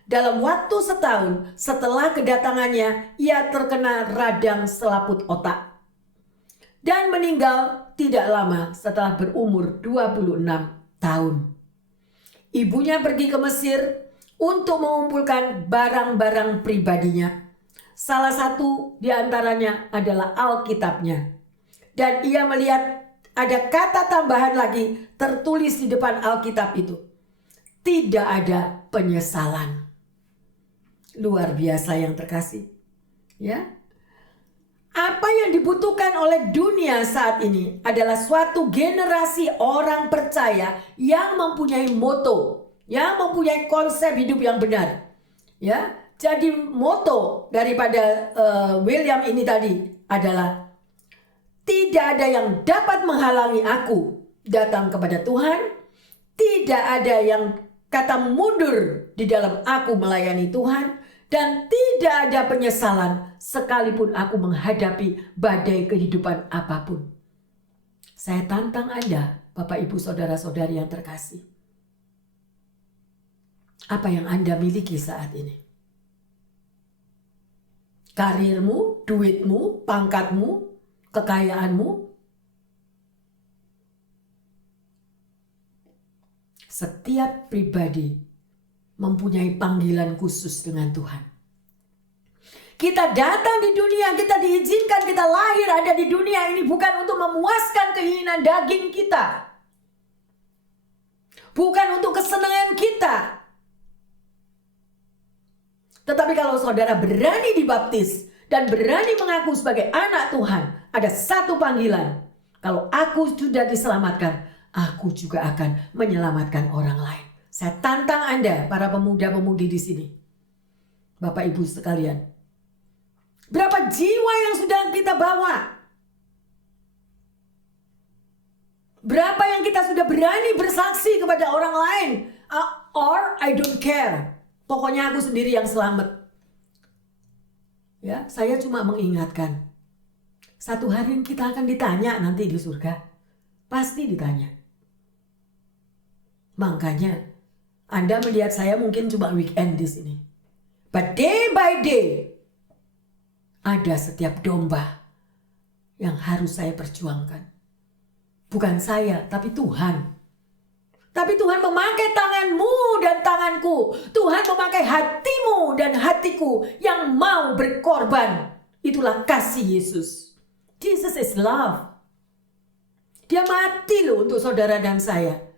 Dalam waktu setahun setelah kedatangannya, ia terkena radang selaput otak dan meninggal tidak lama setelah berumur 26 tahun. Ibunya pergi ke Mesir untuk mengumpulkan barang-barang pribadinya. Salah satu di antaranya adalah Alkitabnya. Dan ia melihat ada kata tambahan lagi tertulis di depan Alkitab itu. Tidak ada penyesalan. Luar biasa yang terkasih. Ya. Apa yang dibutuhkan oleh dunia saat ini adalah suatu generasi orang percaya yang mempunyai moto, yang mempunyai konsep hidup yang benar. Ya. Jadi moto daripada William ini tadi adalah tidak ada yang dapat menghalangi aku datang kepada Tuhan. Tidak ada yang kata mundur di dalam aku melayani Tuhan. Dan tidak ada penyesalan sekalipun aku menghadapi badai kehidupan apapun. Saya tantang Anda, Bapak Ibu Saudara-saudari yang terkasih. Apa yang Anda miliki saat ini? Karirmu, duitmu, pangkatmu, kekayaanmu? Setiap pribadi mempunyai panggilan khusus dengan Tuhan. Kita datang di dunia, kita diizinkan, kita lahir ada di dunia ini bukan untuk memuaskan keinginan daging kita. Bukan untuk kesenangan kita. Tetapi kalau saudara berani dibaptis dan berani mengaku sebagai anak Tuhan, ada satu panggilan. Kalau aku sudah diselamatkan, aku juga akan menyelamatkan orang lain. Saya tantang Anda, para pemuda-pemudi di sini. Bapak Ibu sekalian. Berapa jiwa yang sudah kita bawa? Berapa yang kita sudah berani bersaksi kepada orang lain? Or I don't care. Pokoknya aku sendiri yang selamat. Ya, saya cuma mengingatkan. Satu hari kita akan ditanya nanti di surga. Pasti ditanya. Makanya Anda melihat saya mungkin cuma weekend di sini. But day by day ada setiap domba yang harus saya perjuangkan. Bukan saya, tapi Tuhan. Tapi Tuhan memakai tanganmu dan tanganku. Tuhan memakai hatimu dan hatiku yang mau berkorban. Itulah kasih Yesus. Jesus is love. Dia mati loh untuk saudara dan saya.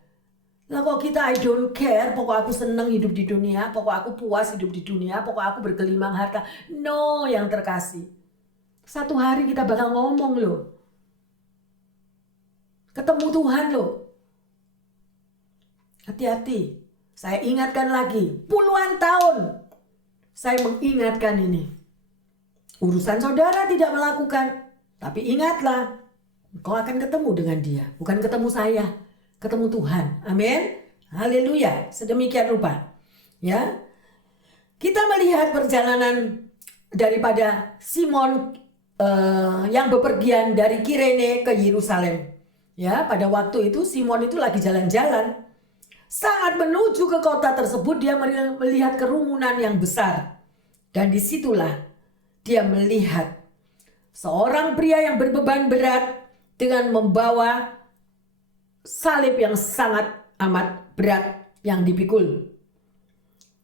Lah kok kita I don't care, pokok aku senang hidup di dunia, pokok aku puas hidup di dunia, pokok aku bergelimang harta. No, yang terkasih. Satu hari kita bakal ngomong loh. Ketemu Tuhan loh. Hati-hati. Saya ingatkan lagi, puluhan tahun saya mengingatkan ini. Urusan saudara tidak melakukan, tapi ingatlah, kau akan ketemu dengan dia, bukan ketemu saya. Ketemu Tuhan. Amin. Haleluya. Sedemikian rupa. Ya. Kita melihat perjalanan daripada Simon yang bepergian dari Kirene ke Yerusalem. Ya, pada waktu itu Simon itu lagi jalan-jalan. Saat menuju ke kota tersebut, dia melihat kerumunan yang besar. Dan disitulah dia melihat seorang pria yang berbeban berat dengan membawa salib yang sangat amat berat yang dipikul.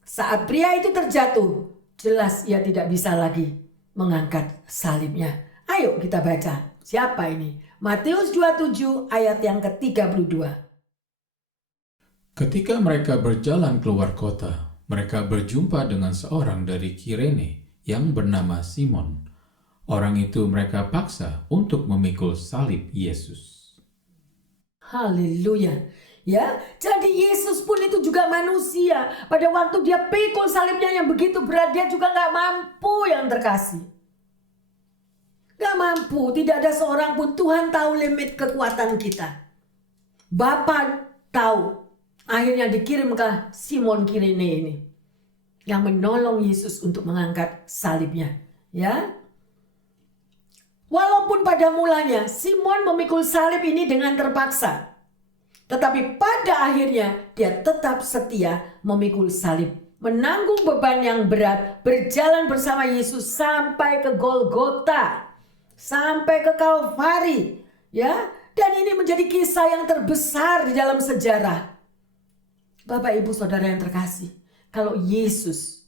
Saat pria itu terjatuh, jelas ia tidak bisa lagi mengangkat salibnya. Ayo kita baca. Siapa ini? Matius 27 ayat yang ke-32. Ketika mereka berjalan keluar kota, mereka berjumpa dengan seorang dari Kirene yang bernama Simon. Orang itu mereka paksa untuk memikul salib Yesus. Haleluya. Ya, jadi Yesus pun itu juga manusia. Pada waktu dia pikul salibnya yang begitu berat, dia juga gak mampu yang terkasih. Gak mampu, tidak ada seorang pun. Tuhan tahu limit kekuatan kita. Bapa tahu. Akhirnya dikirim ke Simon Kirene ini yang menolong Yesus untuk mengangkat salibnya. Ya, walaupun pada mulanya Simon memikul salib ini dengan terpaksa, tetapi pada akhirnya dia tetap setia memikul salib, menanggung beban yang berat, berjalan bersama Yesus sampai ke Golgota, sampai ke Kalvari. Ya, dan ini menjadi kisah yang terbesar di dalam sejarah. Bapak, Ibu, Saudara yang terkasih, kalau Yesus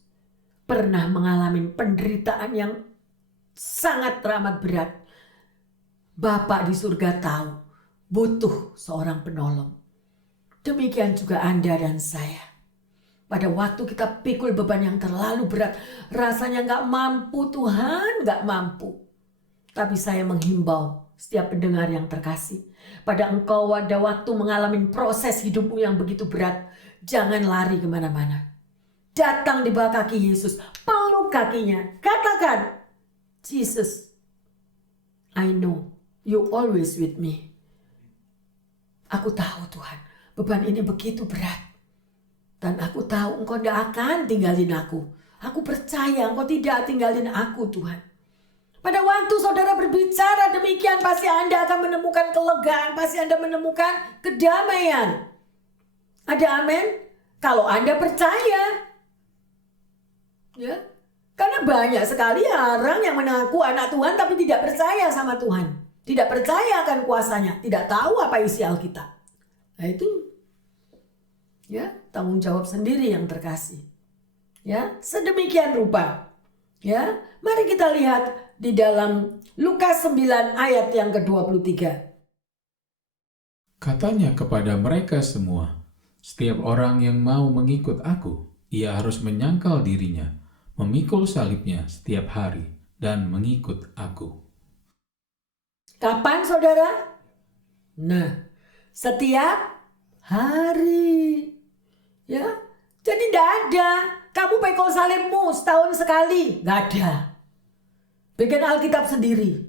pernah mengalami penderitaan yang sangat teramat berat, Bapa di surga tahu butuh seorang penolong. Demikian juga Anda dan saya. Pada waktu kita pikul beban yang terlalu berat, rasanya gak mampu, Tuhan gak mampu. Tapi saya menghimbau setiap pendengar yang terkasih, pada engkau ada waktu mengalami proses hidupmu yang begitu berat, jangan lari kemana-mana. Datang di bawah kaki Yesus, peluk kakinya, katakan, Jesus, I know you always with me. Aku tahu Tuhan, beban ini begitu berat. Dan aku tahu engkau tidak akan tinggalin aku. Aku percaya engkau tidak tinggalin aku Tuhan. Pada waktu saudara berbicara demikian, pasti Anda akan menemukan kelegaan, pasti Anda menemukan kedamaian. Ada amin? Kalau Anda percaya. Ya. Karena banyak sekali orang yang mengaku anak Tuhan tapi tidak percaya sama Tuhan. Tidak percaya akan kuasanya, tidak tahu apa isi Alkitab. Nah itu ya, tanggung jawab sendiri yang terkasih. Ya, sedemikian rupa. Ya, mari kita lihat di dalam Lukas 9 ayat yang ke-23. Katanya kepada mereka semua, setiap orang yang mau mengikut aku, ia harus menyangkal dirinya, memikul salibnya setiap hari, dan mengikut aku. Kapan saudara? Nah, setiap hari. Ya, jadi tidak ada. Kamu pikul salibmu setahun sekali. Gak ada. Bikin Alkitab sendiri.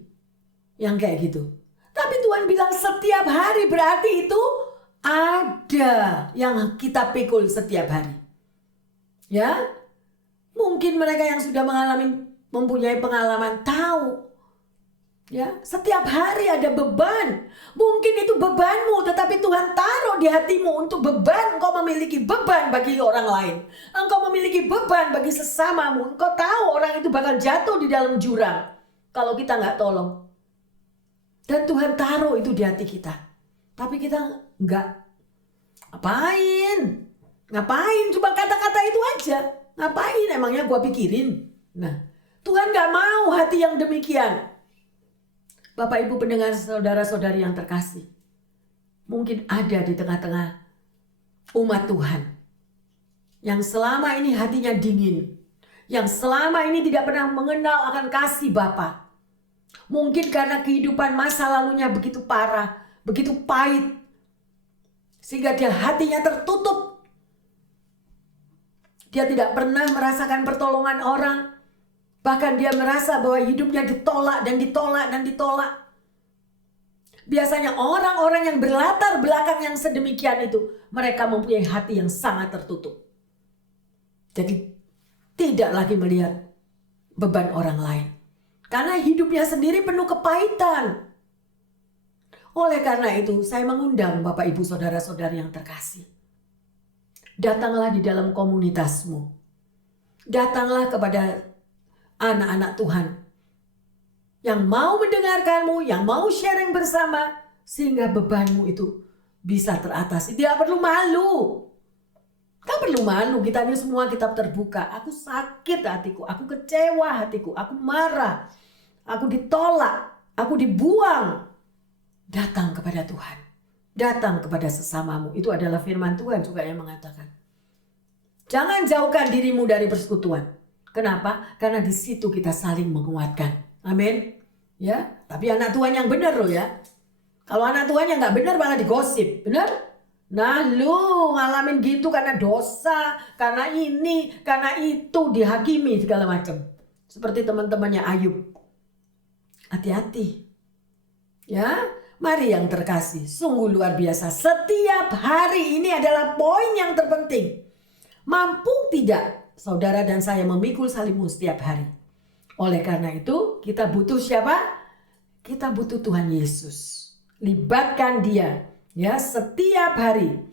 Yang kayak gitu. Tapi Tuhan bilang setiap hari, berarti itu ada yang kita pikul setiap hari. Ya, mungkin mereka yang sudah mempunyai pengalaman tahu. Ya, setiap hari ada beban. Mungkin itu bebanmu, tetapi Tuhan taruh di hatimu untuk beban. Engkau memiliki beban bagi orang lain. Engkau memiliki beban bagi sesamamu. Engkau tahu orang itu bakal jatuh di dalam jurang kalau kita nggak tolong. Dan Tuhan taruh itu di hati kita. Tapi kita nggak. Ngapain? Cuma kata-kata itu aja. Ngapain emangnya gua pikirin? Nah, Tuhan nggak mau hati yang demikian. Bapak Ibu pendengar, saudara-saudari yang terkasih, mungkin ada di tengah-tengah umat Tuhan yang selama ini hatinya dingin, yang selama ini tidak pernah mengenal akan kasih Bapa. Mungkin karena kehidupan masa lalunya begitu parah, begitu pahit, sehingga dia hatinya tertutup. Dia tidak pernah merasakan pertolongan orang. Bahkan dia merasa bahwa hidupnya ditolak dan ditolak dan ditolak. Biasanya orang-orang yang berlatar belakang yang sedemikian itu, mereka mempunyai hati yang sangat tertutup. Jadi tidak lagi melihat beban orang lain. Karena hidupnya sendiri penuh kepahitan. Oleh karena itu, saya mengundang Bapak Ibu Saudara-saudari yang terkasih. Datanglah di dalam komunitasmu. Datanglah kepada anak-anak Tuhan yang mau mendengarkanmu, yang mau sharing bersama, sehingga bebanmu itu bisa teratasi. Tidak perlu malu. Gak perlu malu, kita ini semua kitab terbuka. Aku sakit hatiku, aku kecewa hatiku, aku marah, aku ditolak, aku dibuang. Datang kepada Tuhan, datang kepada sesamamu. Itu adalah firman Tuhan juga yang mengatakan. Jangan jauhkan dirimu dari persekutuan. Kenapa? Karena di situ kita saling menguatkan. Amin. Ya, tapi anak Tuhan yang benar loh ya. Kalau anak Tuhan yang nggak benar malah digosip, benar? Nah lu ngalamin gitu karena dosa, karena ini, karena itu, dihakimi segala macam. Seperti teman-temannya Ayub. Hati-hati. Ya, mari yang terkasih, sungguh luar biasa. Setiap hari ini adalah poin yang terpenting. Mampu tidak saudara dan saya memikul salibmu setiap hari? Oleh karena itu, kita butuh siapa? Kita butuh Tuhan Yesus. Libatkan dia ya setiap hari.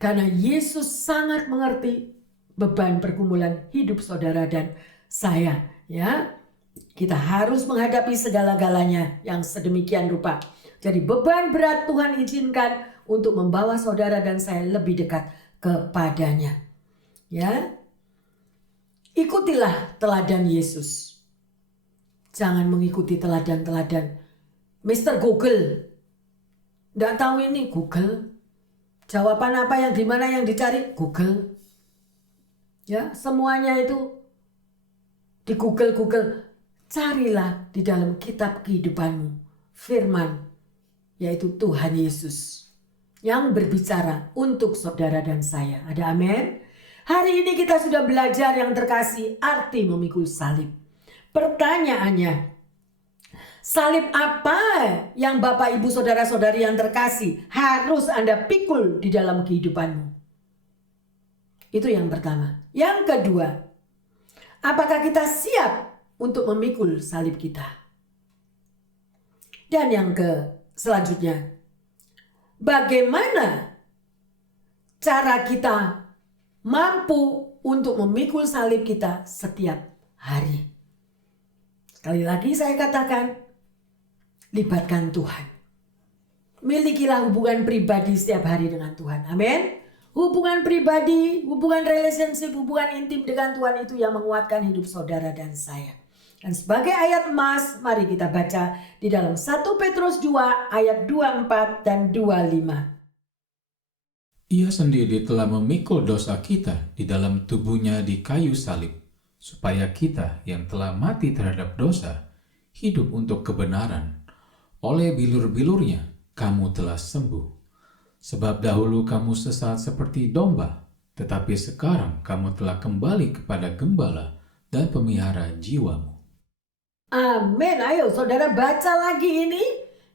Karena Yesus sangat mengerti beban pergumulan hidup saudara dan saya, ya. Kita harus menghadapi segala-galanya yang sedemikian rupa. Jadi beban berat Tuhan izinkan untuk membawa saudara dan saya lebih dekat kepadanya. Ya. Ikutilah teladan Yesus. Jangan mengikuti teladan-teladan Mr. Google. Nggak tahu ini Google. Jawaban apa yang dimana yang dicari Google. Ya, semuanya itu di Google. Carilah di dalam kitab kehidupanmu firman, yaitu Tuhan Yesus yang berbicara untuk saudara dan saya. Ada amin? Hari ini kita sudah belajar yang terkasih arti memikul salib. Pertanyaannya, salib apa yang Bapak Ibu Saudara-saudari yang terkasih harus Anda pikul di dalam kehidupanmu? Itu yang pertama. Yang kedua, apakah kita siap untuk memikul salib kita? Dan yang selanjutnya, bagaimana cara kita mampu untuk memikul salib kita setiap hari? Sekali lagi saya katakan, libatkan Tuhan. Milikilah hubungan pribadi setiap hari dengan Tuhan. Amin. Hubungan pribadi, hubungan relationship, hubungan intim dengan Tuhan itu yang menguatkan hidup saudara dan saya. Dan sebagai ayat emas, mari kita baca di dalam 1 Petrus 2 ayat 24 dan 25. Ia sendiri telah memikul dosa kita di dalam tubuhnya di kayu salib, supaya kita yang telah mati terhadap dosa, hidup untuk kebenaran. Oleh bilur-bilurnya kamu telah sembuh. Sebab dahulu kamu sesat seperti domba, tetapi sekarang kamu telah kembali kepada gembala dan pemelihara jiwamu. Amin. Ayo saudara baca lagi ini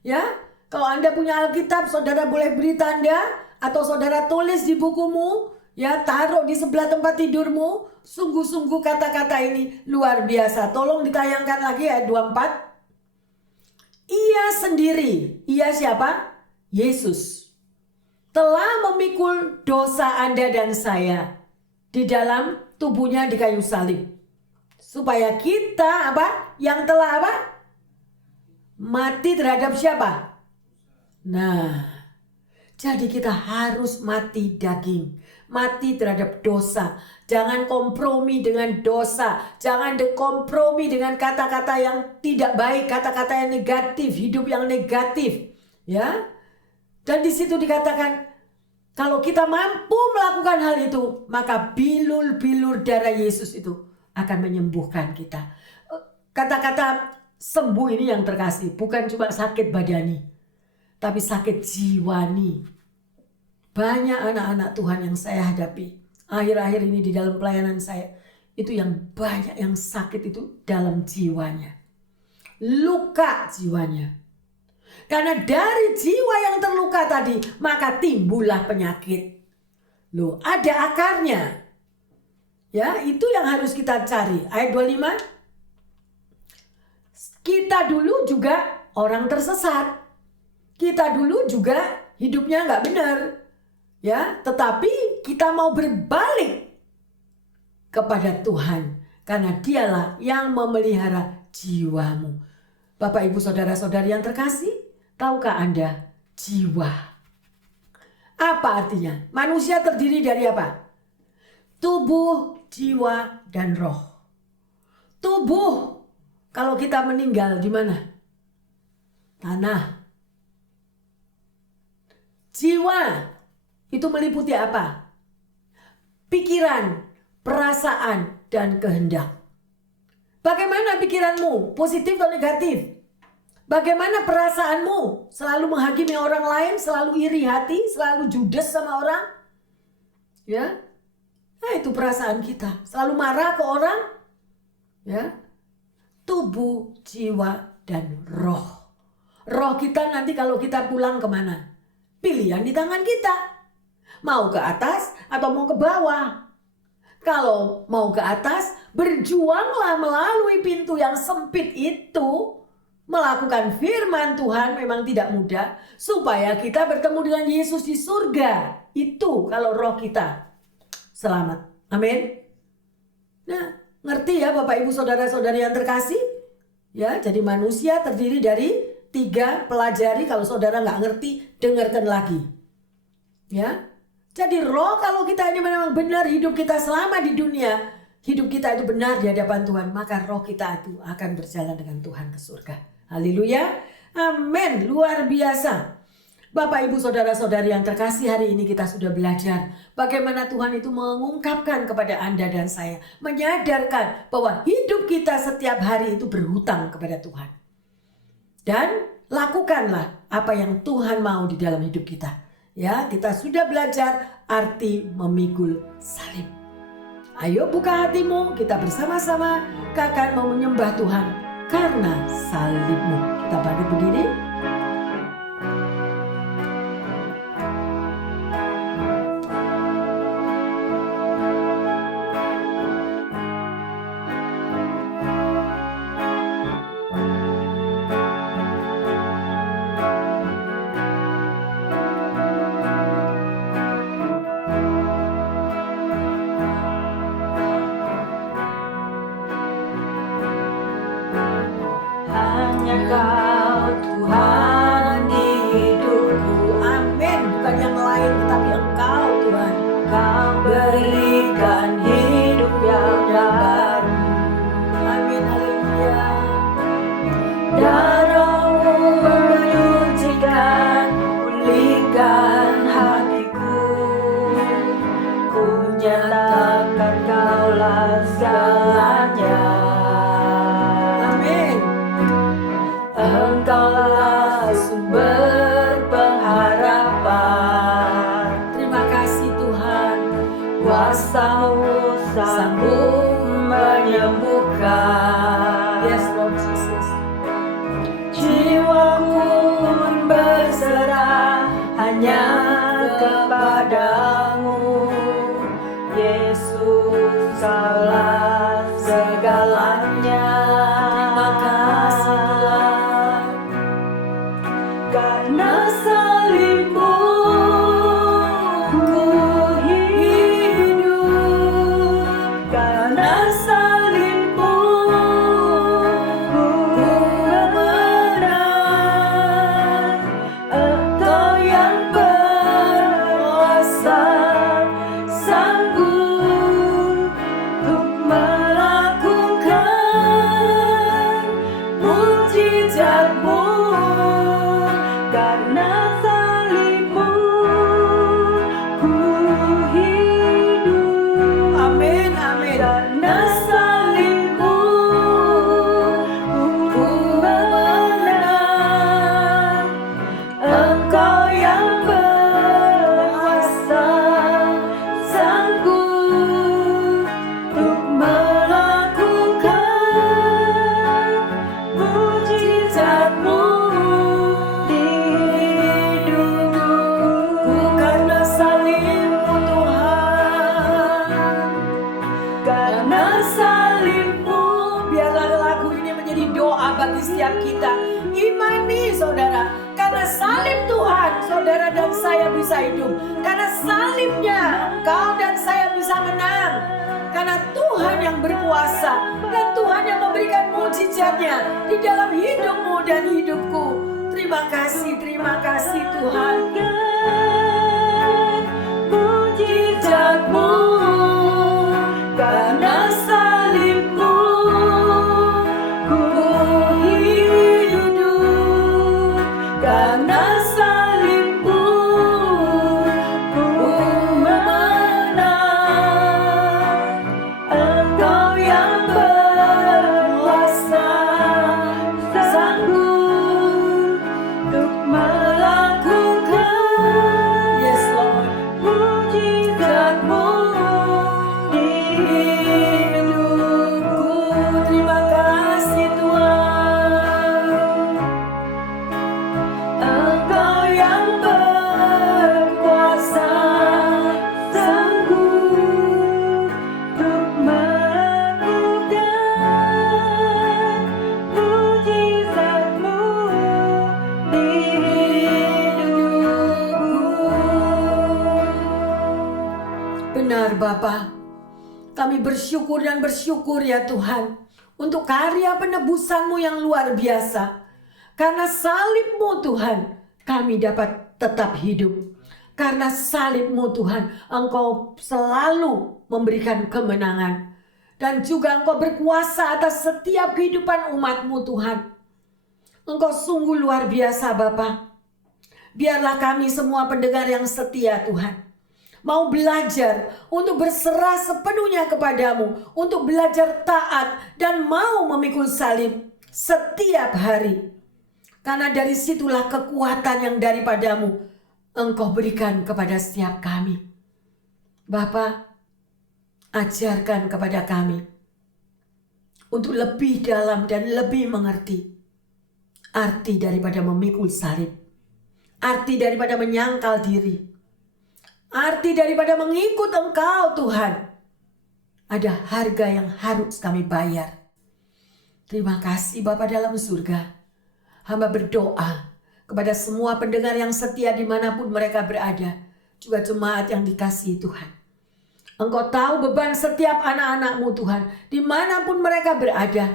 ya. Kalau Anda punya Alkitab, saudara boleh beri tanda atau saudara tulis di bukumu ya, taruh di sebelah tempat tidurmu. Sungguh-sungguh kata-kata ini luar biasa. Tolong ditayangkan lagi ayat 24. Ia sendiri, ia siapa? Yesus telah memikul dosa Anda dan saya di dalam tubuhnya di kayu salib. Supaya kita apa? Yang telah apa? Mati terhadap siapa? Nah, jadi kita harus mati daging, mati terhadap dosa. Jangan kompromi dengan dosa, jangan kompromi dengan kata-kata yang tidak baik, kata-kata yang negatif, hidup yang negatif, ya. Dan di situ dikatakan, kalau kita mampu melakukan hal itu, maka bilur-bilur darah Yesus itu akan menyembuhkan kita. Kata-kata sembuh ini yang terkasih, bukan cuma sakit badani, tapi sakit jiwani. Banyak anak-anak Tuhan yang saya hadapi akhir-akhir ini di dalam pelayanan saya, itu yang banyak yang sakit itu dalam jiwanya. Luka jiwanya. Karena dari jiwa yang terluka tadi, maka timbullah penyakit. Loh, ada akarnya. Ya, itu yang harus kita cari. Ayat 25. kita dulu juga orang tersesat. Kita dulu juga hidupnya nggak benar. Ya, tetapi kita mau berbalik kepada Tuhan. Karena dialah yang memelihara jiwamu. Bapak, Ibu, Saudara-saudari yang terkasih, tahukah Anda jiwa? Apa artinya? Manusia terdiri dari apa? Tubuh, jiwa, dan roh. Tubuh, kalau kita meninggal di mana? Tanah. Jiwa, itu meliputi apa? Pikiran, perasaan, dan kehendak. Bagaimana pikiranmu? Positif atau negatif? Bagaimana perasaanmu? Selalu menghakimi orang lain, selalu iri hati, selalu judes sama orang? Ya. Nah, itu perasaan kita. Selalu marah ke orang? Ya. Tubuh, jiwa, dan roh. Roh kita nanti kalau kita pulang kemana? Pilihan di tangan kita. Mau ke atas atau mau ke bawah? Kalau mau ke atas, berjuanglah melalui pintu yang sempit itu. Melakukan firman Tuhan memang tidak mudah. Supaya kita bertemu dengan Yesus di surga. Itu kalau roh kita selamat. Amin. Nah, ngerti ya Bapak Ibu Saudara-saudari yang terkasih? Ya, jadi manusia terdiri dari 3, pelajari. Kalau saudara nggak ngerti, dengarkan lagi. Ya, jadi roh kalau kita ini memang benar hidup kita selama di dunia, hidup kita itu benar di hadapan Tuhan, maka roh kita itu akan berjalan dengan Tuhan ke surga. Haleluya. Amin. Luar biasa. Bapak, Ibu, Saudara-saudari yang terkasih, hari ini kita sudah belajar bagaimana Tuhan itu mengungkapkan kepada Anda dan saya, menyadarkan bahwa hidup kita setiap hari itu berhutang kepada Tuhan. Dan lakukanlah apa yang Tuhan mau di dalam hidup kita. Ya, kita sudah belajar arti memikul salib. Ayo buka hatimu, kita bersama-sama akan mau menyembah Tuhan karena salibmu. Kita bangkit berdiri. Kau Tuhan di hidupku. Amin. Bukan yang lain tetapi Engkau Tuhan. Kau berikan hidup yang baru. Amin. Haleluya. Darah-Mu menyucikan, pulihkan hatiku. Ku nyatakan Kaulah segalanya. Engkaulah sumber pengharapan. Terima kasih Tuhan. Kuasa-Mu sanggup menyembuhkan. Yes Lord Jesus. Jiwaku berserah hanya kepadamu. Yesus, Kaulah segalanya. Terima kasih Tuhan. Karena salib-Mu ku hidup. Karena salib-Mu ku menang. Engkau yang berkuasa, sanggup untuk melakukan mukjizat-Mu. Karena salib-Mu ku hidup. Amin, amin. Karena salib-Mu ku menang. Engkau yang berkuasa, sanggup untuk melakukan mukjizat-Mu di hidupku. Karena salib-Mu Tuhan. Karena salib-Mu, biarlah lagu ini menjadi berdoa bagi setiap kita. Imani saudara, karena salib Tuhan, saudara dan saya bisa hidup. Karena salibnya, kau dan saya bisa menang. Karena Tuhan yang berkuasa dan Tuhan yang memberikan mujizatnya di dalam hidupmu dan hidupku. Terima kasih Tuhan. Mujizatmu karena salibmu ku hidup, karena salibmu ku menang. Engkau yang berkuasa, sanggup untuk melakukan, yes Lord, mujizatmu di hidupku. Terima kasih Tuhan. Engkau yang berkuasa, sanggup untuk melakukan mujizatmu di hidupku. Benar Bapa, kami bersyukur dan bersyukur ya Tuhan untuk karya penebusan-Mu yang luar biasa. Karena salib-Mu Tuhan, kami dapat tetap hidup. Karena salib-Mu Tuhan, Engkau selalu memberikan kemenangan. Dan juga Engkau berkuasa atas setiap kehidupan umat-Mu Tuhan. Engkau sungguh luar biasa Bapa. Biarlah kami semua pendengar yang setia Tuhan, mau belajar untuk berserah sepenuhnya kepadamu, untuk belajar taat dan mau memikul salib setiap hari. Karena dari situlah kekuatan yang daripadamu Engkau berikan kepada setiap kami. Bapa, ajarkan kepada kami untuk lebih dalam dan lebih mengerti arti daripada memikul salib, arti daripada menyangkal diri, arti daripada mengikut Engkau Tuhan. Ada harga yang harus kami bayar. Terima kasih Bapa dalam surga. Hamba berdoa kepada semua pendengar yang setia dimanapun mereka berada. Juga jemaat yang dikasihi Tuhan. Engkau tahu beban setiap anak-anak-Mu Tuhan, dimanapun mereka berada.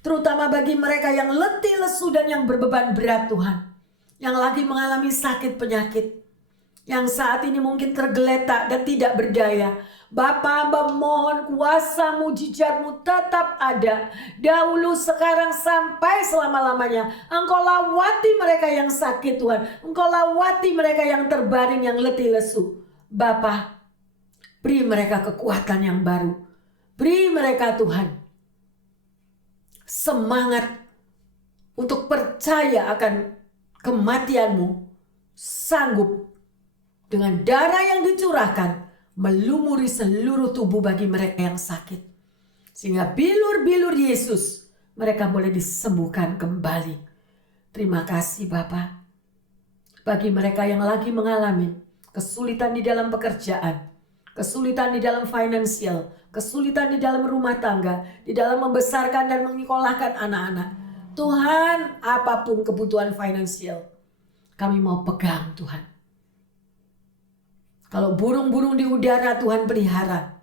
Terutama bagi mereka yang letih, lesu, dan yang berbeban berat Tuhan. Yang lagi mengalami sakit penyakit. Yang saat ini mungkin tergeletak dan tidak berdaya. Bapa, hamba mohon kuasa mujizat-Mu tetap ada. Dahulu, sekarang, sampai selama-lamanya. Engkau lawati mereka yang sakit Tuhan. Engkau lawati mereka yang terbaring, yang letih lesu. Bapa, beri mereka kekuatan yang baru. Beri mereka Tuhan semangat untuk percaya akan kematian-Mu. Sanggup dengan darah yang dicurahkan melumuri seluruh tubuh bagi mereka yang sakit. Sehingga bilur-bilur Yesus mereka boleh disembuhkan kembali. Terima kasih Bapa. Bagi mereka yang lagi mengalami kesulitan di dalam pekerjaan, kesulitan di dalam finansial, kesulitan di dalam rumah tangga, di dalam membesarkan dan menyekolahkan anak-anak. Tuhan, apapun kebutuhan finansial, kami mau pegang Tuhan. Kalau burung-burung di udara Tuhan pelihara,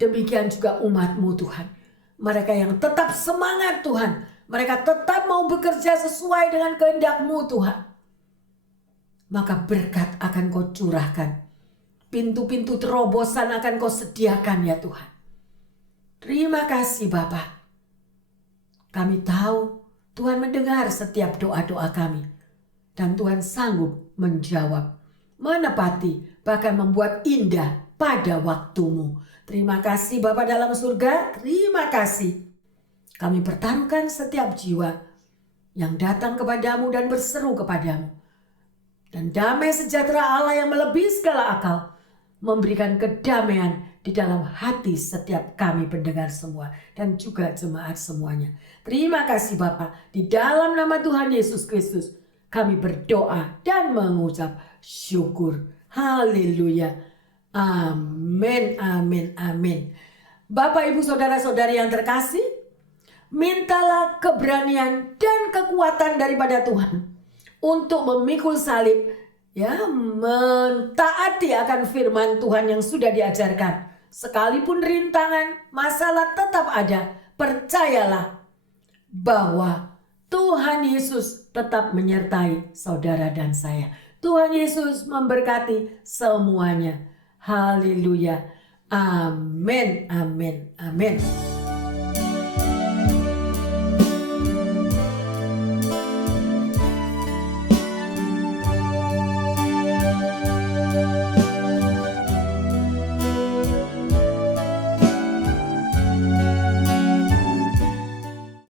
demikian juga umat-Mu Tuhan. Mereka yang tetap semangat Tuhan, mereka tetap mau bekerja sesuai dengan kehendak-Mu Tuhan. Maka berkat akan Kau curahkan. Pintu-pintu terobosan akan Kau sediakan ya Tuhan. Terima kasih Bapa. Kami tahu Tuhan mendengar setiap doa-doa kami. Dan Tuhan sanggup menjawab, menepati, bahkan membuat indah pada waktu-Mu. Terima kasih Bapa dalam surga, terima kasih. Kami pertaruhkan setiap jiwa yang datang kepadamu dan berseru kepadamu. Dan damai sejahtera Allah yang melebihi segala akal memberikan kedamaian di dalam hati setiap kami pendengar semua dan juga jemaat semuanya. Terima kasih Bapa, di dalam nama Tuhan Yesus Kristus kami berdoa dan mengucap syukur. Haleluya. Amin, amin, amin. Bapak, Ibu, Saudara-saudari yang terkasih, mintalah keberanian dan kekuatan daripada Tuhan untuk memikul salib, ya, mentaati akan firman Tuhan yang sudah diajarkan. Sekalipun rintangan, masalah tetap ada, percayalah bahwa Tuhan Yesus tetap menyertai saudara dan saya. Tuhan Yesus memberkati semuanya. Haleluya. Amin, amin, amin.